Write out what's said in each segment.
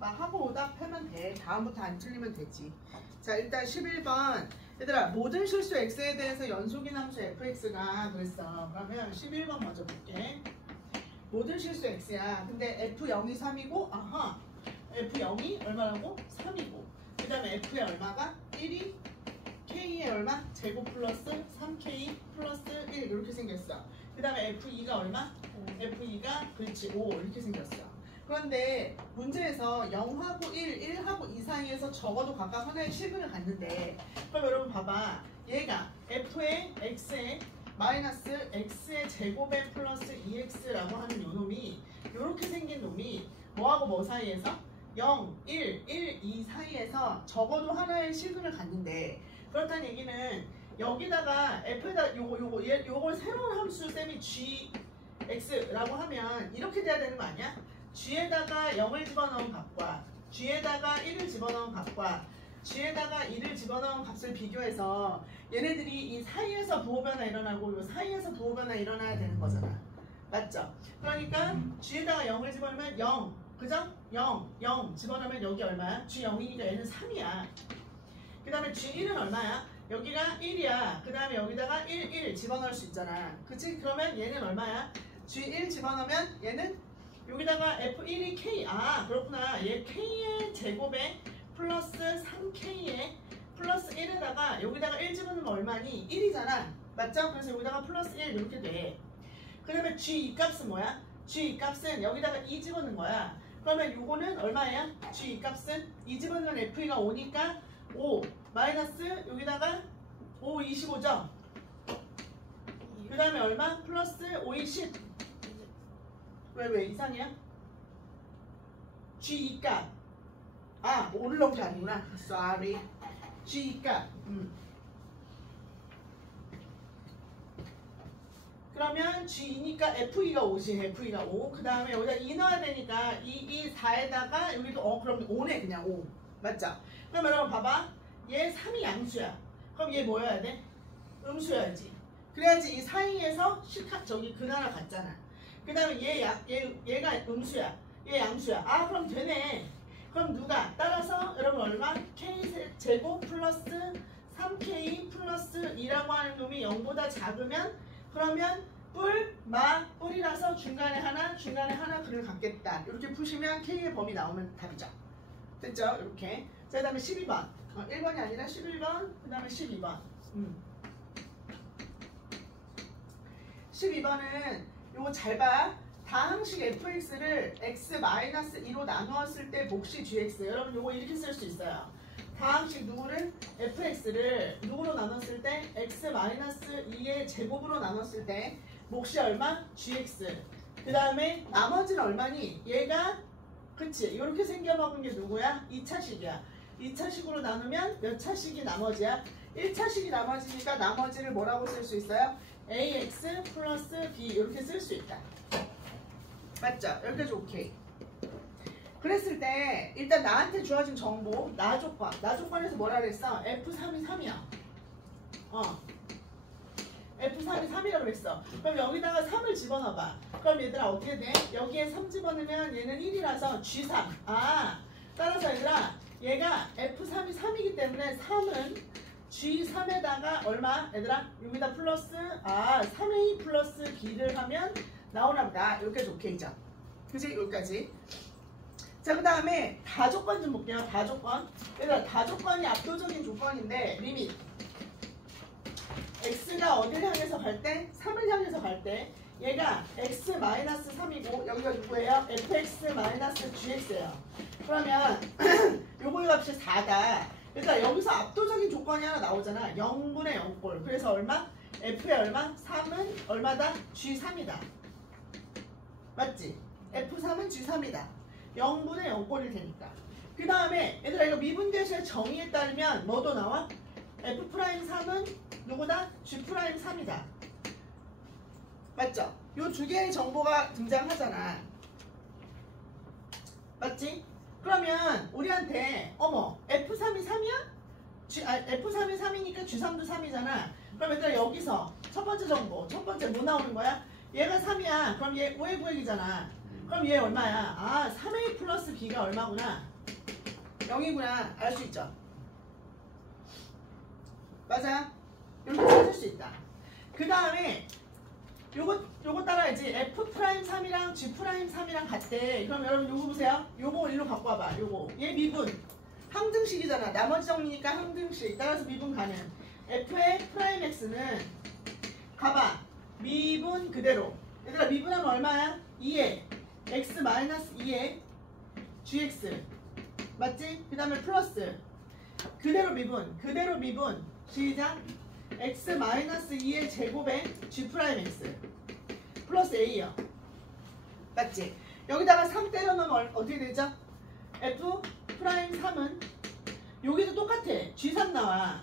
하고 오답하면 돼. 다음부터 안 틀리면 되지. 자, 일단 11번. 얘들아, 모든 실수 x에 대해서 연속인 함수 fx가 그랬어. 그러면 11번 먼저 볼게. 모든 실수 x야. 근데 f0이 3이고, 아하. f0이 얼마라고? 3이고. 그 다음에 f의 얼마가? 1이 k의 얼마? 제곱 플러스 3k 플러스 1 이렇게 생겼어. 그 다음에 f2가 얼마? f2가 그렇지 5 이렇게 생겼어. 그런데 문제에서 0하고 1, 1하고 2 사이에서 적어도 각각 하나의 실근을 갖는데, 그럼 여러분 봐봐. 얘가 f의 x에 마이너스 x의 제곱에 플러스 2x라고 하는 요 놈이, 요렇게 생긴 놈이 뭐하고 뭐 사이에서? 0, 1, 1, 2 사이에서 적어도 하나의 실근을 갖는데, 그렇다는 얘기는 여기다가 f에다 요걸 새로운 함수 쌤이 gx라고 하면 이렇게 돼야 되는 거 아니야? g에다가 0을 집어넣은 값과 g에다가 1을 집어넣은 값과 g에다가 2를 집어넣은 값을 비교해서 얘네들이 이 사이에서 부호변화 일어나고 이 사이에서 부호변화 일어나야 되는 거잖아. 맞죠? 그러니까 g에다가 0을 집어넣으면 0, 그죠? 0, 0 집어넣으면 여기 얼마야? g0이니까 얘는 3이야. 그 다음에 g1은 얼마야? 여기가 1이야. 그 다음에 여기다가 1, 1 집어넣을 수 있잖아. 그치? 그러면 얘는 얼마야? g1 집어넣으면 얘는 여기다가 f1이 k. 아, 그렇구나. 얘 k의 제곱에 플러스 3k에 플러스 1에다가 여기다가 1 집어넣으면 얼마니? 1이잖아. 맞죠? 그래서 여기다가 플러스 1 이렇게 돼. 그 다음에 g2 값은 뭐야? g2 값은 여기다가 2 집어넣는 거야. 그러면 요거는 얼마야? g2 값은 2 집어넣으면 f2가 5니까 5 마이너스 여기다가 5, 25죠? 그 다음에 얼마? 플러스 5, 20. 왜 이상이야? G2 값. 아, 올라온 게 아니구나. Sorry. G2 값. 그러면 G2니까 F2가 5지. F2가 5. 그 다음에 여기다 2 넣어야 되니까 2, 4에다가 여기도 그럼 5네. 그냥 5. 맞죠? 그럼 여러분 봐봐. 얘 3이 양수야. 그럼 얘 뭐여야 돼? 음수여야지. 그래야지 이 사이에서 근하나 같잖아. 그 다음에 얘가 음수야. 얘 양수야. 아, 그럼 되네. 그럼 누가? 따라서 여러분 얼마? k제곱 플러스 3k 플러스 2라고 하는 놈이 0보다 작으면 그러면 뿔이라서 중간에 하나 글을 갖겠다. 이렇게 푸시면 k의 범위 나오면 답이죠. 됐죠? 이렇게. 자, 그 다음에 12번. 1번이 아니라 11번. 그 다음에 12번. 12번은 요거 잘 봐. 다항식 fx를 x-2로 나누었을 때 몫이 gx. 여러분 요거 이렇게 쓸 수 있어요. 다항식 누구를? fx를 누구로 나눴을 때? x-2의 제곱으로 나눴을 때 몫이 얼마? gx. 그 다음에 나머지는 얼마니? 얘가 그치? 이렇게 생겨먹은 게 누구야? 2차식이야. 2차식으로 나누면 몇 차식이 나머지야? 1차식이 나머지니까 나머지를 뭐라고 쓸 수 있어요? ax 플러스 b 이렇게 쓸 수 있다. 맞죠? 여기까지 오케이. 그랬을 때 일단 나한테 주어진 정보 나조건에서 뭐라 그랬어? f3이 3이야. f3이 3이라고 그랬어. 그럼 여기다가 3을 집어넣어봐. 그럼 얘들아 어떻게 돼? 여기에 3 집어넣으면 얘는 1이라서 g3. 아, 따라서 얘들아 얘가 f3이 3이기 때문에 3은 g3에다가 얼마? 얘들아 여기다 플러스 3a 플러스 b를 하면 나오나 보다. 여기까지 오케이죠? 그치? 여기까지. 자, 그 다음에 다조건 좀 볼게요. 다조건. 얘들아 다조건이 압도적인 조건인데 리밋 x가 어디를 향해서 갈 때? 3을 향해서 갈 때 얘가 x-3이고 여기가 누구예요? fx-gx예요. 그러면 요거의 값이 4다. 그러니까 여기서 압도적인 조건이 하나 나오잖아. 0분의 0꼴. 그래서 얼마? f의 얼마? 3은 얼마다? g3이다. 맞지? f3은 g3이다. 0분의 0꼴일 테니까. 그 다음에 얘들아 이거 미분계수의 정의에 따르면 뭐도 나와? f'3은 누구다? g'3이다. 맞죠? 요 두 개의 정보가 등장하잖아. 맞지? 그러면 우리한테 f3이 3이야? f3이 3이니까 g3도 3이잖아. 그럼 얘들아 여기서 첫 번째 정보, 첫 번째 뭐 나오는 거야? 얘가 3이야. 그럼 얘 5의 구획이잖아. 그럼 얘 얼마야? 아 3a 플러스 b가 얼마구나? 0이구나. 알 수 있죠? 맞아. 이렇게 찾을 수 있다. 그 다음에 요거 따라야지. F'3이랑 G'3이랑 같대. 그럼 여러분 요거 보세요. 요거 일로 갖고 와봐. 요거. 얘 미분. 항등식이잖아. 나머지 정리니까 항등식. 따라서 미분 가능. F의 프라임 X는 가봐. 미분 그대로. 얘들아 미분하면 얼마야? 2에 X 마이너스 2에 GX. 맞지? 그 다음에 플러스. 그대로 미분. 그대로 미분. 시작. X 마이너스 2의 제곱에 G 프라임 X. 플러스 A요. 맞지? 여기다가 3 때려 넣으면 어떻게 되죠? F 프라임 3은 여기도 똑같아. G3 나와.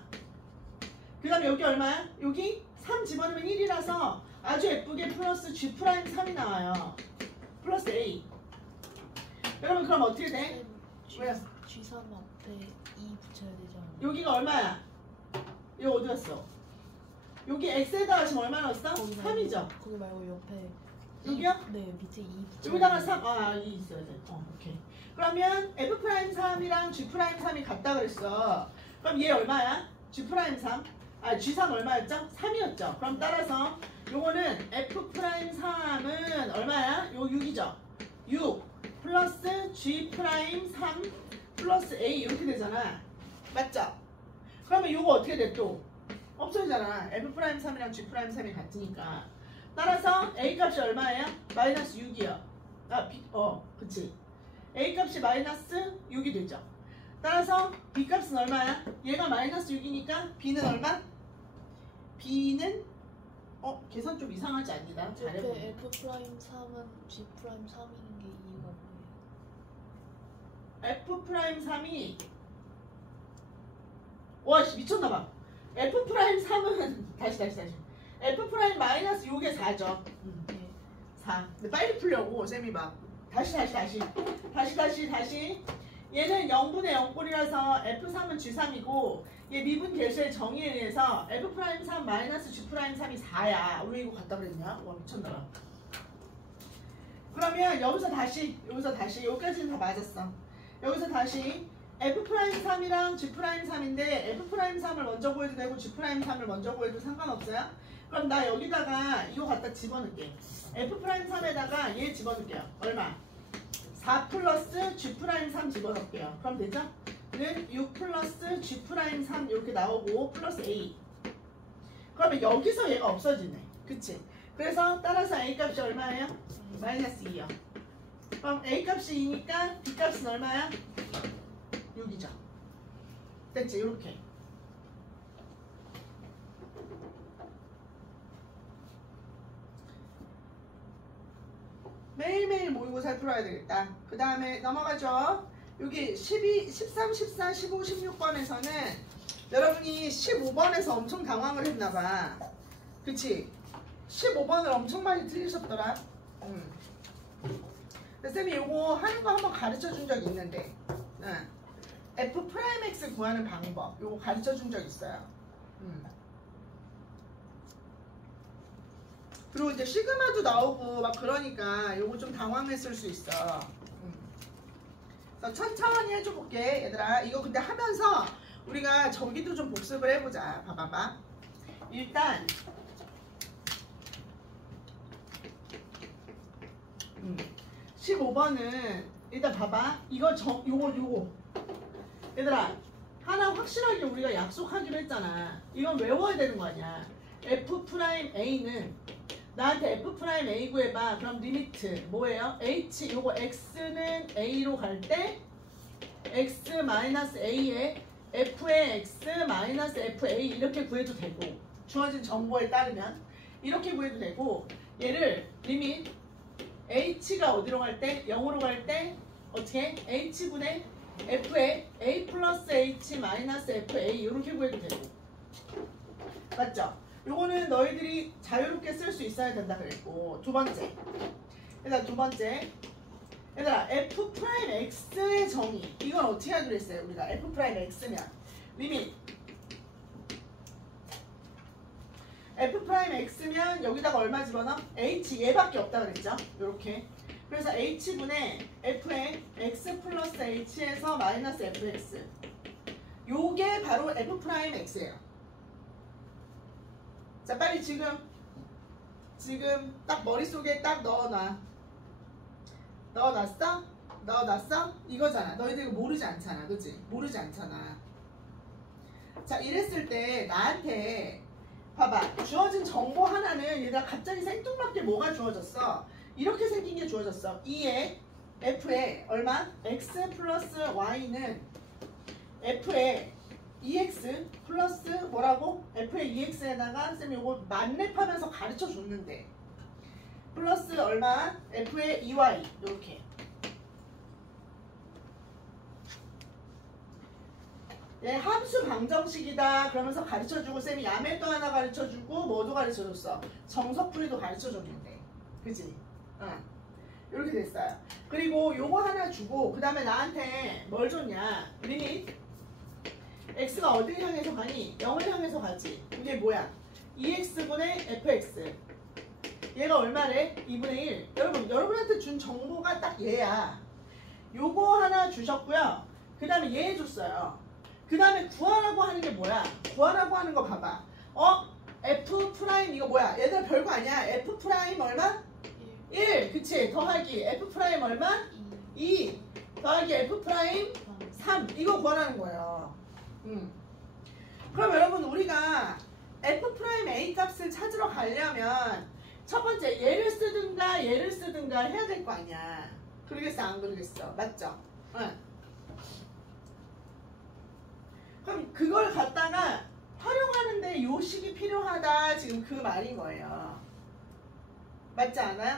그 다음에 여기 얼마야? 여기 3 집어넣으면 1이라서 아주 예쁘게 플러스 G 프라임 3이 나와요. 플러스 A. 여러분 그럼 어떻게 돼? 왜요? G3 앞에 2 붙여야 되잖아. 여기가 얼마야? 이거 어디 갔어? 여기 X에다가 지금 얼마 넣었어? 3이죠? 거기 말고 옆에 여기요? 네 밑에 2 붙여. 여기다가 3, 아, 2 있어야 돼. 오케이. 그러면 F'3이랑 G'3이 같다 그랬어. 그럼 얘 얼마야? G'3? 아, G3 얼마였죠? 3이었죠? 그럼 따라서 요거는 F'3은 얼마야? 요 6이죠? 6 플러스 G'3 플러스 A 이렇게 되잖아. 맞죠? 그러면 요거 어떻게 돼 또? 없어지잖아. F'3이랑 G'3이 같으니까. 따라서 A 값이 얼마예요? 마이너스 6이요. 아, 그치. A 값이 마이너스 6이 되죠. 따라서 B 값은 얼마야? 얘가 마이너스 6이니까 B는 얼마? B는 계산 좀 이상하지 않니? 나 잘해보네. 옆에 F'3은 G'3인 게 이유가 뭐예요? F'3이 와 미쳤나봐. F'3은 다시 F' 마이너스 요게 4죠. 네. 4. 근데 빨리 풀려고 쌤이 막 다시 얘는 0분의 0꼴이라서 F3은 G3이고 얘 미분 계수의 정의에 의해서 F'3 마이너스 G'3이 4야. 우리 이거 갖다 그랬냐? 와 미쳤나봐. 그러면 여기서 다시 여기까지는 다 맞았어. 여기서 다시 F'3이랑 G'3인데 F'3을 먼저 구해도 되고 G'3을 먼저 구해도 상관없어요? 그럼 나 여기다가 이거 갖다 집어넣을게. F'3에다가 얘 집어넣을게요. 얼마? 4 플러스 G'3 집어넣을게요. 그럼 되죠? 는 6 플러스 G'3 이렇게 나오고 플러스 A. 그러면 여기서 얘가 없어지네. 그치? 그래서 따라서 A 값이 얼마예요? 마이너스 2요. 그럼 A 값이 2니까 B 값은 얼마야? 6이죠. 됐지? 이렇게. 매일매일 모의고사 풀어야 되겠다. 그 다음에 넘어가죠. 여기 12, 13, 14, 15, 16번에서는 여러분이 15번에서 엄청 당황을 했나봐. 그치? 15번을 엄청 많이 틀리셨더라. 쌤이 이거 하는 거 한번 가르쳐 준 적 있는데 F'X 구하는 방법 이거 가르쳐 준 적 있어요. 그리고 이제 시그마도 나오고 막 그러니까 요거 좀 당황했을 수 있어. 그래서 천천히 해줘 볼게 얘들아. 이거 근데 하면서 우리가 저기도 좀 복습을 해보자. 봐봐봐. 일단 15번은 일단 봐봐. 이거 요거 얘들아 하나 확실하게 우리가 약속하기로 했잖아. 이건 외워야 되는 거 아니야. F'A는 나한테 F'A 구해봐. 그럼 리미트 뭐예요? H 요거 X는 A로 갈 때 X 마이너스 A에 F의 X 마이너스 FA 이렇게 구해도 되고 주어진 정보에 따르면 이렇게 구해도 되고 얘를 리밋 H가 어디로 갈 때? 0으로 갈 때 어떻게? H분의 F에 A 플러스 H 마이너스 FA 이렇게 구해도 되고 맞죠? 요거는 너희들이 자유롭게 쓸 수 있어야 된다 그랬고 두 번째 얘들아 F'X의 정의 이건 어떻게 하기로 했어요? 우리가 F'X면 리밋 F'X면 여기다가 얼마 집어넣어? H 얘밖에 없다 그랬죠? 요렇게 그래서 h분의 f의 x 플러스 h에서 마이너스 fx. 요게 바로 f 프라임 x예요. 자, 빨리 지금 딱 머릿속에 딱 넣어놔. 넣어놨어? 넣어놨어? 이거잖아. 너희들 이거 모르지 않잖아. 그치? 모르지 않잖아. 자, 이랬을 때 나한테 봐봐. 주어진 정보 하나는 얘들아 갑자기 생뚱맞게 뭐가 주어졌어? 이렇게 생긴 게 주어졌어. 2에 f에 얼마? x 플러스 y는 f에 2x 플러스 뭐라고? f의 2x에다가 쌤이 이거 만렙하면서 가르쳐 줬는데 플러스 얼마? f의 2y 이렇게. 네, 함수 방정식이다 그러면서 가르쳐주고 쌤이 야매도 하나 가르쳐주고 뭐도 가르쳐줬어. 정석풀이도 가르쳐줬는데 그치? 응. 이렇게 됐어요. 그리고 요거 하나 주고 그 다음에 나한테 뭘 줬냐? 리밋 x가 어디를 향해서 가니? 0을 향해서 가지. 이게 뭐야? 2x분의 fx. 얘가 얼마래? 2분의 1. 여러분한테 준 정보가 딱 얘야. 요거 하나 주셨고요. 그 다음에 얘 줬어요. 그 다음에 구하라고 하는 게 뭐야? 구하라고 하는 거 봐봐. f 프라임 이거 뭐야? 얘들아 별거 아니야. f 프라임 얼마? 1. 그치? 더하기 f 프라임 얼마? 2. 더하기 f 프라임 3. 이거 구하라는 거예요. 그럼 여러분 우리가 f 프라임 a 값을 찾으러 가려면 첫 번째 얘를 쓰든가 얘를 쓰든가 해야 될 거 아니야. 그러겠어 안 그러겠어? 맞죠? 응. 그럼 그걸 갖다가 활용하는데 요식이 필요하다 지금 그 말인 거예요. 맞지 않아요?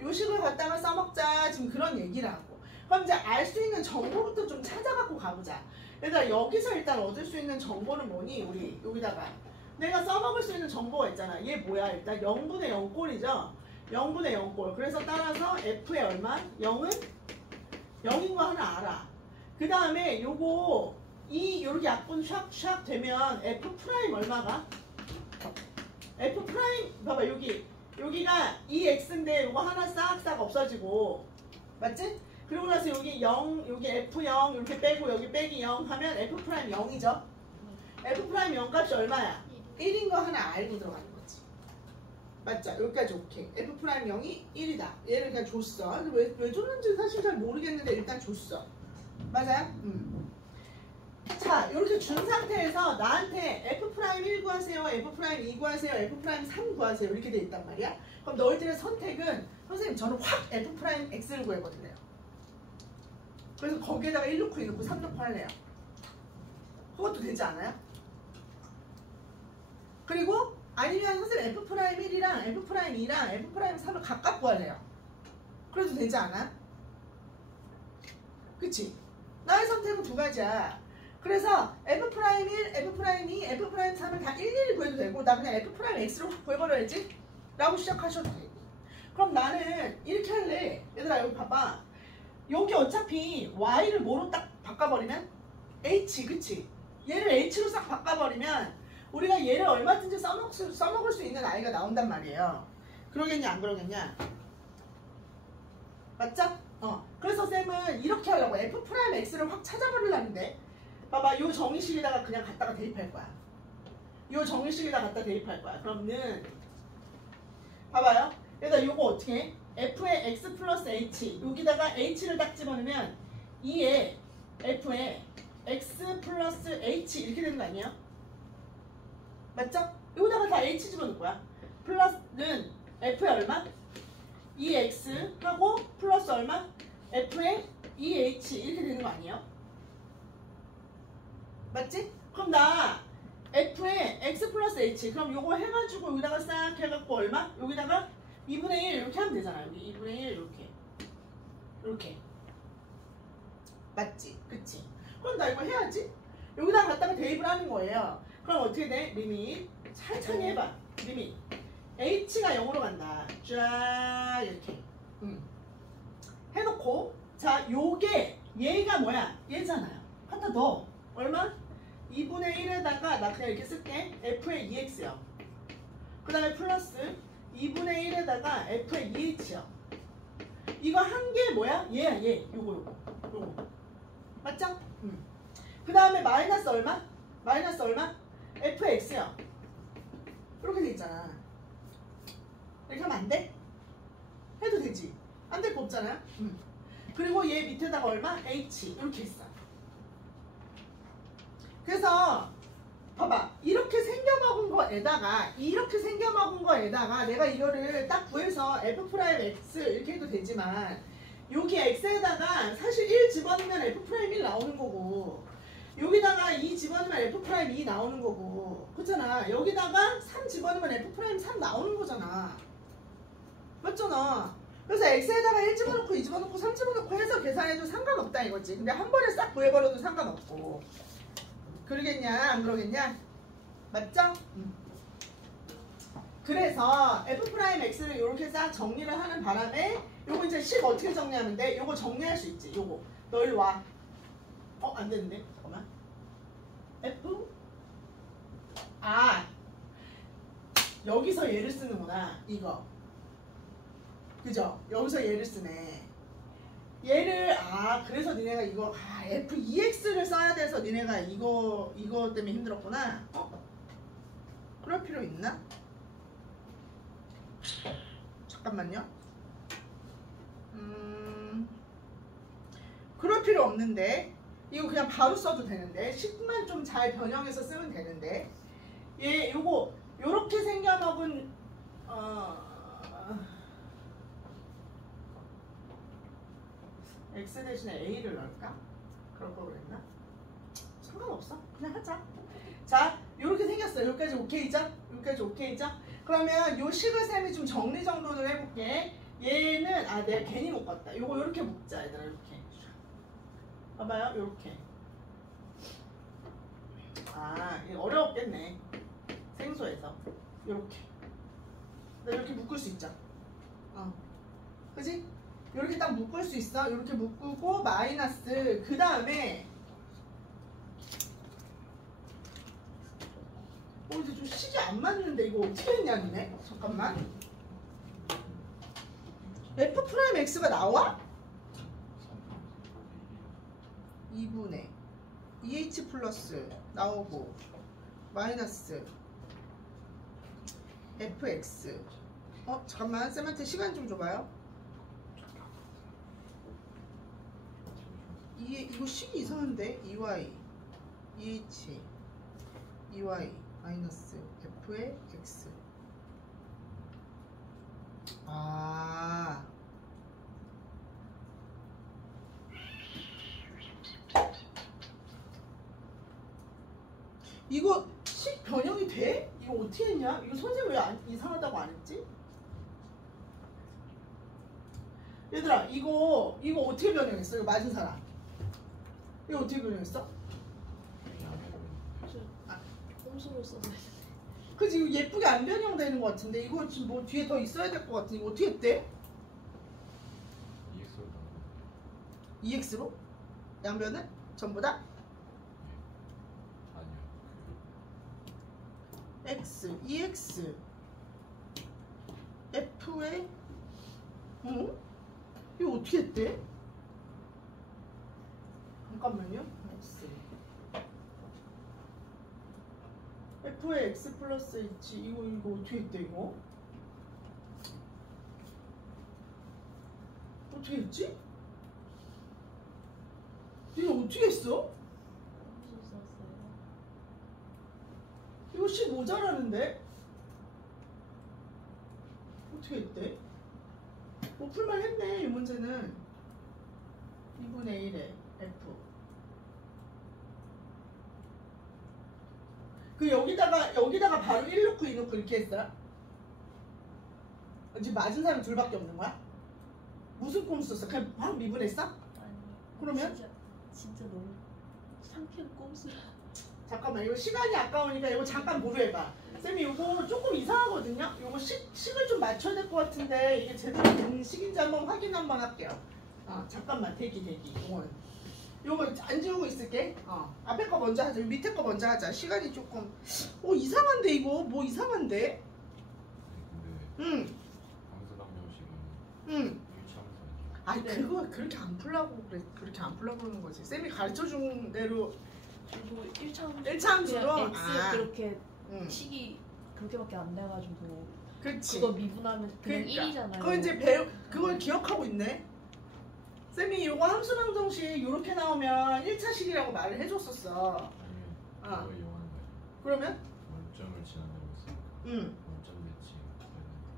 요식을 갖다가 써먹자 지금 그런 얘기라고. 그럼 이제 알 수 있는 정보부터 좀 찾아갖고 가보자. 얘들아 여기서 일단 얻을 수 있는 정보는 뭐니? 우리 여기다가 내가 써먹을 수 있는 정보가 있잖아. 얘 뭐야? 일단 0분의 0꼴이죠? 0분의 0꼴. 그래서 따라서 f의 얼마? 0은 0인 거 하나 알아. 그 다음에 요거 요렇게 약분 샥샥 되면 f 프라임 얼마가? f 프라임 봐봐 여기가 2x인데 요거 하나 싹싹 없어지고 맞지? 그리고 나서 여기 0 여기 f0 이렇게 빼고 여기 빼기 0 하면 f 프라임 0이죠? f 프라임 0 값이 얼마야? 1인 거 하나 알고 들어가는 거지. 맞죠? 여기까지 오케이. f 프라임 0이 1이다. 얘를 그냥 줬어. 왜 줬는지 사실 잘 모르겠는데 일단 줬어. 맞아요? 자, 이렇게 준 상태에서 나한테 f 프라임 1 구하세요, f 프라임 2 구하세요, f 프라임 3 구하세요 이렇게 돼 있단 말이야. 그럼 너희들의 선택은 선생님 저는 확 f 프라임 x를 구해거든요. 그래서 거기에다가 1 넣고 2 넣고 3 넣고 할래요. 그것도 되지 않아요? 그리고 아니면 선생님 f 프라임 1이랑 f 프라임 2랑 f 프라임 3을 각각 구할래요. 그래도 되지 않아? 그치? 나의 선택은 두 가지야. 그래서 f 프라임 1, f 프라임 2, f 프라임 3을 다 일일이 구해도 되고 나 그냥 f 프라임 x로 구해버려야지 라고 시작하셔도 되고. 그럼 나는 이렇게 할래. 얘들아 여기 봐봐. 여기 어차피 y를 뭐로 딱 바꿔버리면 h 그치? 얘를 h로 싹 바꿔버리면 우리가 얘를 얼마든지 써먹을 수 있는 아이가 나온단 말이에요. 그러겠냐 안 그러겠냐? 맞죠? 그래서 쌤은 이렇게 하려고 f 프라임 x를 확 찾아버리려는데 봐봐 요 정의식에다가 그냥 갖다가 대입할 거야. 요 정의식에다 갖다 대입할 거야. 그러면 봐봐요. 얘들아 요거 어떻게 해? f의 x 플러스 h 여기다가 h를 딱 집어넣으면 2에 f의 x 플러스 h 이렇게 되는 거 아니에요? 맞죠? 여기다가 다 h 집어넣을 거야. 플러스는 f의 얼마? 2x 하고 플러스 얼마? f의 2h 이렇게 되는 거 아니에요? 맞지? 그럼 나 f의 x 플러스 h 그럼 요거 해가지고 여기다가 싹 해갖고 얼마? 여기다가 2분의 1 이렇게 하면 되잖아. 여기 2분의 1 이렇게 맞지? 그치? 그럼 나 이거 해야지? 여기다가 갖다가 대입을 하는 거예요. 그럼 어떻게 돼? 리밋 천천히 해봐. 리밋 h가 0으로 간다. 쫙 이렇게 해놓고 자 요게 얘가 뭐야? 얘잖아요. 갖다 넣어. 얼마? 2분의 1에다가 나 그냥 이렇게 쓸게. f의 2x요. 그 다음에 플러스 2분의 1에다가 f의 2h요. 이거 한 개 뭐야? 얘야 얘. 요거. 맞죠? 그 다음에 마이너스 얼마? 마이너스 얼마? fx야. 이렇게 돼 있잖아. 이렇게 하면 안 돼? 해도 되지. 안 될 거 없잖아. 그리고 얘 밑에다가 얼마? h 이렇게 있어. 그래서 봐봐. 이렇게 생겨먹은 거에다가 내가 이거를 딱 구해서 f'(x) 이렇게 해도 되지만 여기 x에다가 사실 1 집어넣으면 f'1 나오는 거고 여기다가 2 집어넣으면 f'2 나오는 거고 그렇잖아. 여기다가 3 집어넣으면 f'3 나오는 거잖아. 맞잖아. 그래서 x에다가 1 집어넣고 2 집어넣고 3 집어넣고 해서 계산해도 상관없다 이거지. 근데 한 번에 싹 구해버려도 상관없고. 그러겠냐 안 그러겠냐? 맞죠? 그래서 f'x를 이렇게 싹 정리를 하는 바람에 요거 이제 10 어떻게 정리하면 돼? 요거 정리할 수 있지. 요거 너 일로 와. 안 되는데 잠깐만. f 여기서 얘를 쓰는구나. 이거 그죠? 여기서 얘를 쓰네. 얘를 그래서 니네가 이거 f2x를 써야 돼서 니네가 이거 때문에 힘들었구나. 그럴 필요 있나? 잠깐만요. 그럴 필요 없는데 이거 그냥 바로 써도 되는데 10만 좀 잘 변형해서 쓰면 되는데 얘 요거 요렇게 생겨먹은 x 대신에 a를 넣을까? 그럴 걸 그랬나? 상관없어. 그냥 하자. 자, 요렇게 생겼어요. 여기까지 오케이죠? 여기까지 오케이죠? 그러면 요 식을 쌤이 좀 정리정돈을 해볼게. 얘는 내가 괜히 묶었다. 요거 요렇게 묶자 얘들아. 이렇게 봐봐요. 요렇게 이거 어려웠겠네. 생소해서 요렇게 이렇게 묶을 수 있죠? 그지? 이렇게 딱 묶을 수 있어. 이렇게 묶고 마이너스 그 다음에 이제 좀 식이 안 맞는데 이거 어떻게 했냐 니네? 잠깐만. f'x가 나와? 2분의 2h 플러스 나오고 마이너스 fx 잠깐만 쌤한테 시간 좀 줘봐요. 이거 식이 이상한데? 2y 2h 2y 마이너스 f의 x 이거 식 변형이 돼? 이거 어떻게 했냐? 이거 선생님 왜 이상하다고 안 했지? 얘들아 이거 어떻게 변형했어? 이거 맞은 사람 이거 어떻게 변형했어? 꼼수로 써서 그치 이거 예쁘게 안 변형되는 것 같은데 이거 지금 뭐 뒤에 더 있어야 될 것 같은데 이거 어떻게 했대? EX로? 양변은? 전부 다? 아니요. X, EX F에 이거 어떻게 했대? 잠깐만요. X F에 X 플러스 H 이거 어떻게 했대 이거? 어떻게 했지? 이거 어떻게 했어? 꼼수 썼어요. 이거 15자라는데? 어떻게 했대? 뭐 풀만 했네 이 문제는. 2분의 1에 F 그 여기다가 바로 1 넣고 2 넣고 이렇게 했어요? 지금 맞은 사람 둘밖에 없는 거야? 무슨 꼼수 썼어? 그냥 바로 미분했어? 아니. 그러면? 진짜 너무 상쾌한 꼼수라. 잠깐만 이거 시간이 아까우니까 이거 잠깐 모르해봐. 쌤이 이거 조금 이상하거든요? 이거 식을 좀 맞춰야 될 것 같은데 이게 제대로 된 식인지 한번 확인 한번 할게요. 잠깐만 대기 요거 안 지우고 있을게. 앞에 거 먼저 하자. 밑에 거 먼저 하자. 시간이 조금 이상한데 이거 뭐 이상한데? 근데 함수 방정식은 유치함수 아니 네. 그거 그렇게 안 풀라고 그래. 그렇게 안 풀라고 그러는 거지. 쌤이 가르쳐 준 대로 저도 1차 1차 함수로 그냥 X 그렇게 응. 식이 그렇게밖에 안 돼가지고 그렇지. 그거 미분하면 그냥 그러니까. 1이잖아요. 그거 이제 그걸 기억하고 있네. 쌤이 요거 함수 방정식 요렇게 나오면 1차식이라고 말을 해줬었어. 아니면 그거 이용하는 거예요. 그러면? 원점을 지난다고 했으니까 응. 원점 대칭 되는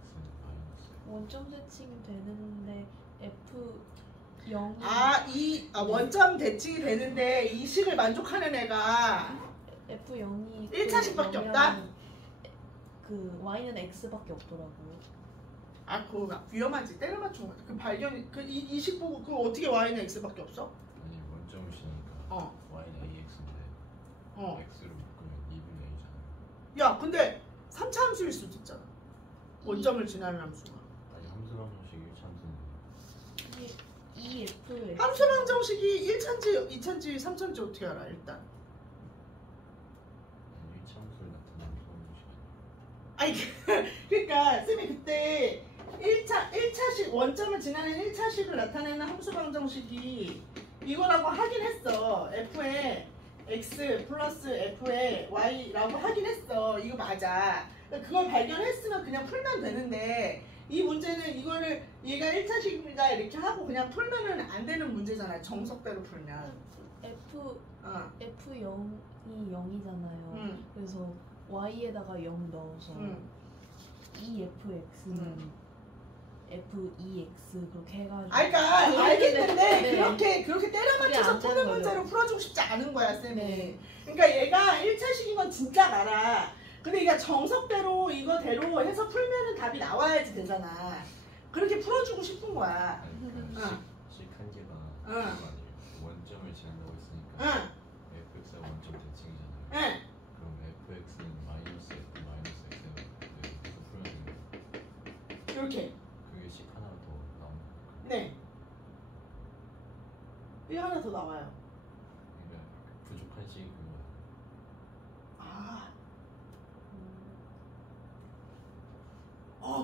fx는 마이너스 원점 세칭이 되는데 F 0이 원점 대칭이 되는데 이 식을 만족하는 애가 F 0이 1차식밖에 없다? 그 Y는 X밖에 없더라고요. 그거 막 위험하지. 때려 맞춘 거. 그 발견이 이 식 보고 그거 어떻게 y는 x밖에 없어? 아니 원점을 지나니까 y는 ax인데 x로 묶으면 2분의 a잖아요. 야 근데 3차 함수일 수도 있잖아. 원점을 지나는 함수가. 아니 함수 방정식이 1차 함수인데 이 F 함수 방정식이 1차인지 2차인지 3차인지 어떻게 알아 일단. 1차 함수를 나타내는 함수 방정식 아니에요. 아니 그러니까 쌤이 그때 1차식 원점을 지나는 1차식을 나타내는 함수 방정식이 이거라고 하긴 했어. f에 x 플러스 f에 y라고 하긴 했어. 이거 맞아. 그걸 발견했으면 그냥 풀면 되는데 이 문제는 이거를 얘가 1차식이다 이렇게 하고 그냥 풀면은 안 되는 문제잖아. 정석대로 풀면. F 어. F0이 0이잖아요. 응. 그래서 Y에다가 0 넣어서 응. EFX는 F2X 그렇게 해가지고 그러니까 알겠는데 네. 그렇게 때려 그게 맞춰서 안 되는 푸는 거죠. 문제로 풀어주고 싶지 않은 거야 쌤이. 네. 그러니까 얘가 1차식인 건 진짜 알아. 근데 얘가 정석대로 이거대로 해서 풀면은 답이 나와야지 되잖아. 그렇게 풀어주고 싶은 거야. 아니 그러니까 식한 개가 그거 아니에요. 원점을 지난다고 했으니까 응. fx가 원점 대칭이잖아요. 응. 그럼 fx는 마이너스 f 마이너스 x가 돼서 풀면 되는 거예요. 이렇게. 그게 식 하나 더 나오는 거예요. 네. 이 하나 더 나와요. 그러니까 부족한 식이 그거예요. 아.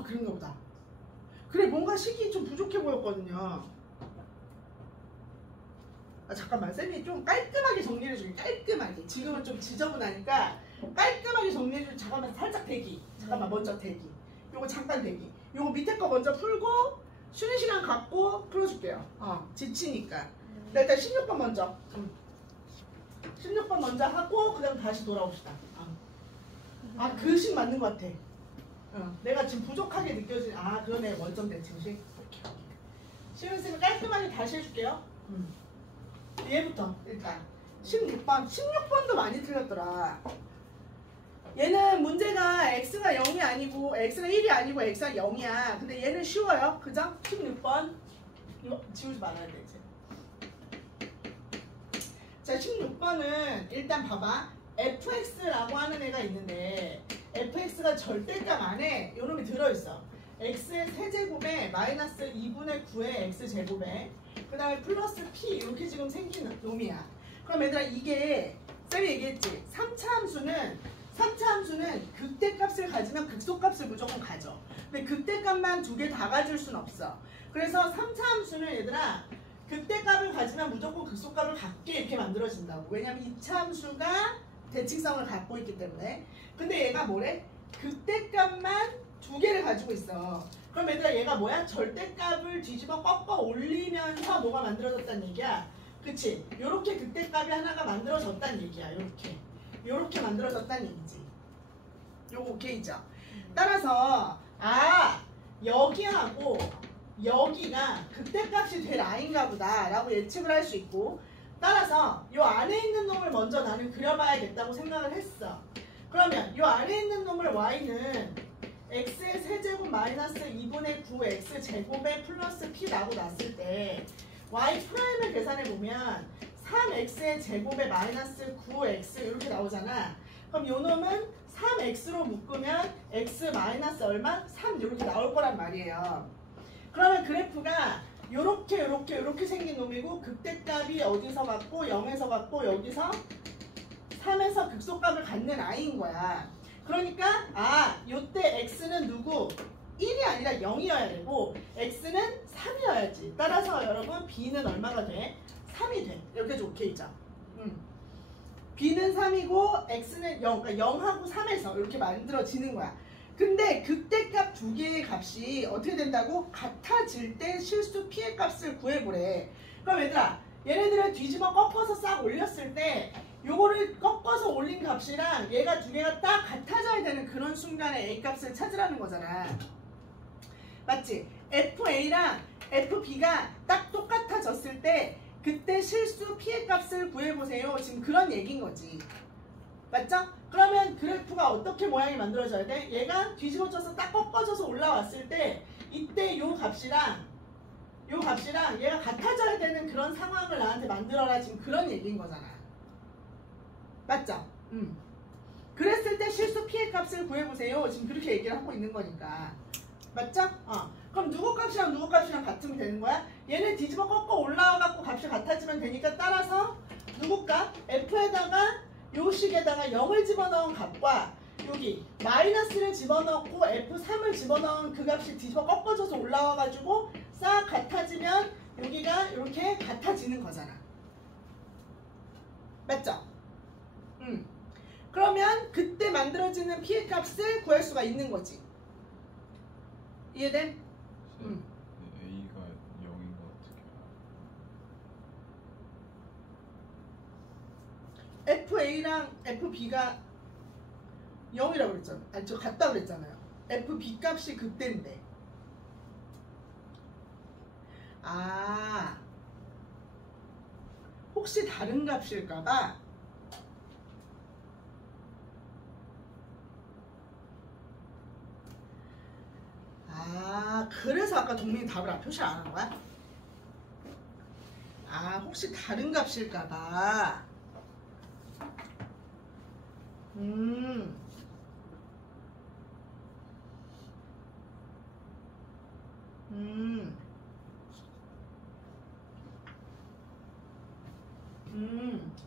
그런가 보다. 그래 뭔가 식이 좀 부족해 보였거든요. 잠깐만 쌤이 좀 깔끔하게 정리해줄게. 깔끔하게. 지금은 좀 지저분하니까 깔끔하게 정리해줄. 잠깐만 살짝 대기. 잠깐만 먼저 대기. 요거 잠깐 대기. 요거 밑에 거 먼저 풀고 쉬는 시간 갖고 풀어줄게요. 지치니까. 나 일단 16번 먼저. 16번 먼저 하고 그다음 다시 돌아옵시다. 그 식 맞는 것 같아. 내가 지금 부족하게 느껴진 그러네. 원점 대칭식. 이렇게. 시은 쌤이 깔끔하게 다시 해줄게요. 얘부터 일단 16번도 많이 틀렸더라. 얘는 문제가 x가 0이 아니고 x가 1이 아니고 x가 0이야. 근데 얘는 쉬워요. 그죠? 16번 이거 지우지 말아야 돼 이제. 자 16번은 일단 봐봐. fx라고 하는 애가 있는데 fx가 절대값 안에 요놈이 들어있어. x의 세제곱에 마이너스 2분의 9의 x제곱에 그 다음에 플러스 p 이렇게 지금 생긴 놈이야. 그럼 얘들아 이게 쌤이 얘기했지. 3차 함수는 극대값을 가지면 극소값을 무조건 가져. 근데 극대값만 두 개 다 가질 순 없어. 그래서 3차 함수는 얘들아 극대값을 가지면 무조건 극소값을 갖게 이렇게 만들어진다고. 왜냐면 2차 함수가 대칭성을 갖고 있기 때문에. 근데 얘가 뭐래? 극대값만 두 개를 가지고 있어. 그럼 얘들아 얘가 뭐야? 절대값을 뒤집어 꺾어 올리면서 뭐가 만들어졌다는 얘기야. 그치? 요렇게 극대값이 하나가 만들어졌다는 얘기야. 요렇게 만들어졌다는 얘기지. 요거 오케이죠? 따라서 여기하고 여기가 극대값이 될 아인가 보다 라고 예측을 할 수 있고, 따라서 요 안에 있는 놈을 먼저 나는 그려봐야겠다고 생각을 했어. 그러면 요 안에 있는 놈을 y는 x의 세제곱 마이너스 2분의 9 x제곱에 플러스 p라고 놨을 때 y 프라임을 계산해보면 3x의 제곱에 마이너스 9x 이렇게 나오잖아. 그럼 요 놈은 3x로 묶으면 x 마이너스 얼마? 3 이렇게 나올 거란 말이에요. 그러면 그래프가 요렇게 생긴 놈이고 극대값이 어디서 갖고 0에서 갖고 여기서 3에서 극소값을 갖는 아이인 거야. 그러니까 요때 x는 누구? 1이 아니라 0이어야 되고 x는 3이어야지. 따라서 여러분 b는 얼마가 돼? 3이 돼. 여기까지 오케이죠? b는 3이고 x는 0, 그러니까 0하고 3에서 이렇게 만들어지는 거야. 근데 극대값 두 개의 값이 어떻게 된다고? 같아질 때 실수 p의 값을 구해보래. 그럼 얘들아, 얘네들을 뒤집어 꺾어서 싹 올렸을 때 요거를 꺾어서 올린 값이랑 얘가 두 개가 딱 같아져야 되는 그런 순간에 a 값을 찾으라는 거잖아. 맞지? FA랑 FB가 딱 똑같아졌을 때 그때 실수 p의 값을 구해보세요. 지금 그런 얘기인 거지. 맞죠? 그러면 그래프가 어떻게 모양이 만들어져야 돼? 얘가 뒤집어져서 딱 꺾어져서 올라왔을 때 이때 요 값이랑 얘가 같아져야 되는 그런 상황을 나한테 만들어라. 지금 그런 얘기인 거잖아. 맞죠? 그랬을 때 실수 p의 값을 구해보세요. 지금 그렇게 얘기를 하고 있는 거니까. 맞죠? 그럼 누구 값이랑 누구 값이랑 같으면 되는 거야? 얘네 뒤집어 꺾어 올라와갖고 값이 같아지면 되니까 따라서 누구 값? F에다가 요 식에다가 0을 집어넣은 값과 여기 마이너스를 집어넣고 F3을 집어넣은 그 값이 뒤집어 꺾어져서 올라와가지고 싹 같아지면 여기가 이렇게 같아지는 거잖아. 맞죠? 그러면 그때 만들어지는 p의 값을 구할 수가 있는 거지. 이해돼? A가 0인 거 어떻게 알아? FA랑 FB가 0이라고 그랬잖아. 아니, 저 같다고 그랬잖아요. FB 값이 그때인데. 혹시 다른 값일까봐 그래서 아까 동민이 답을 표시를 안 한 거야? 혹시 다른 값일까봐.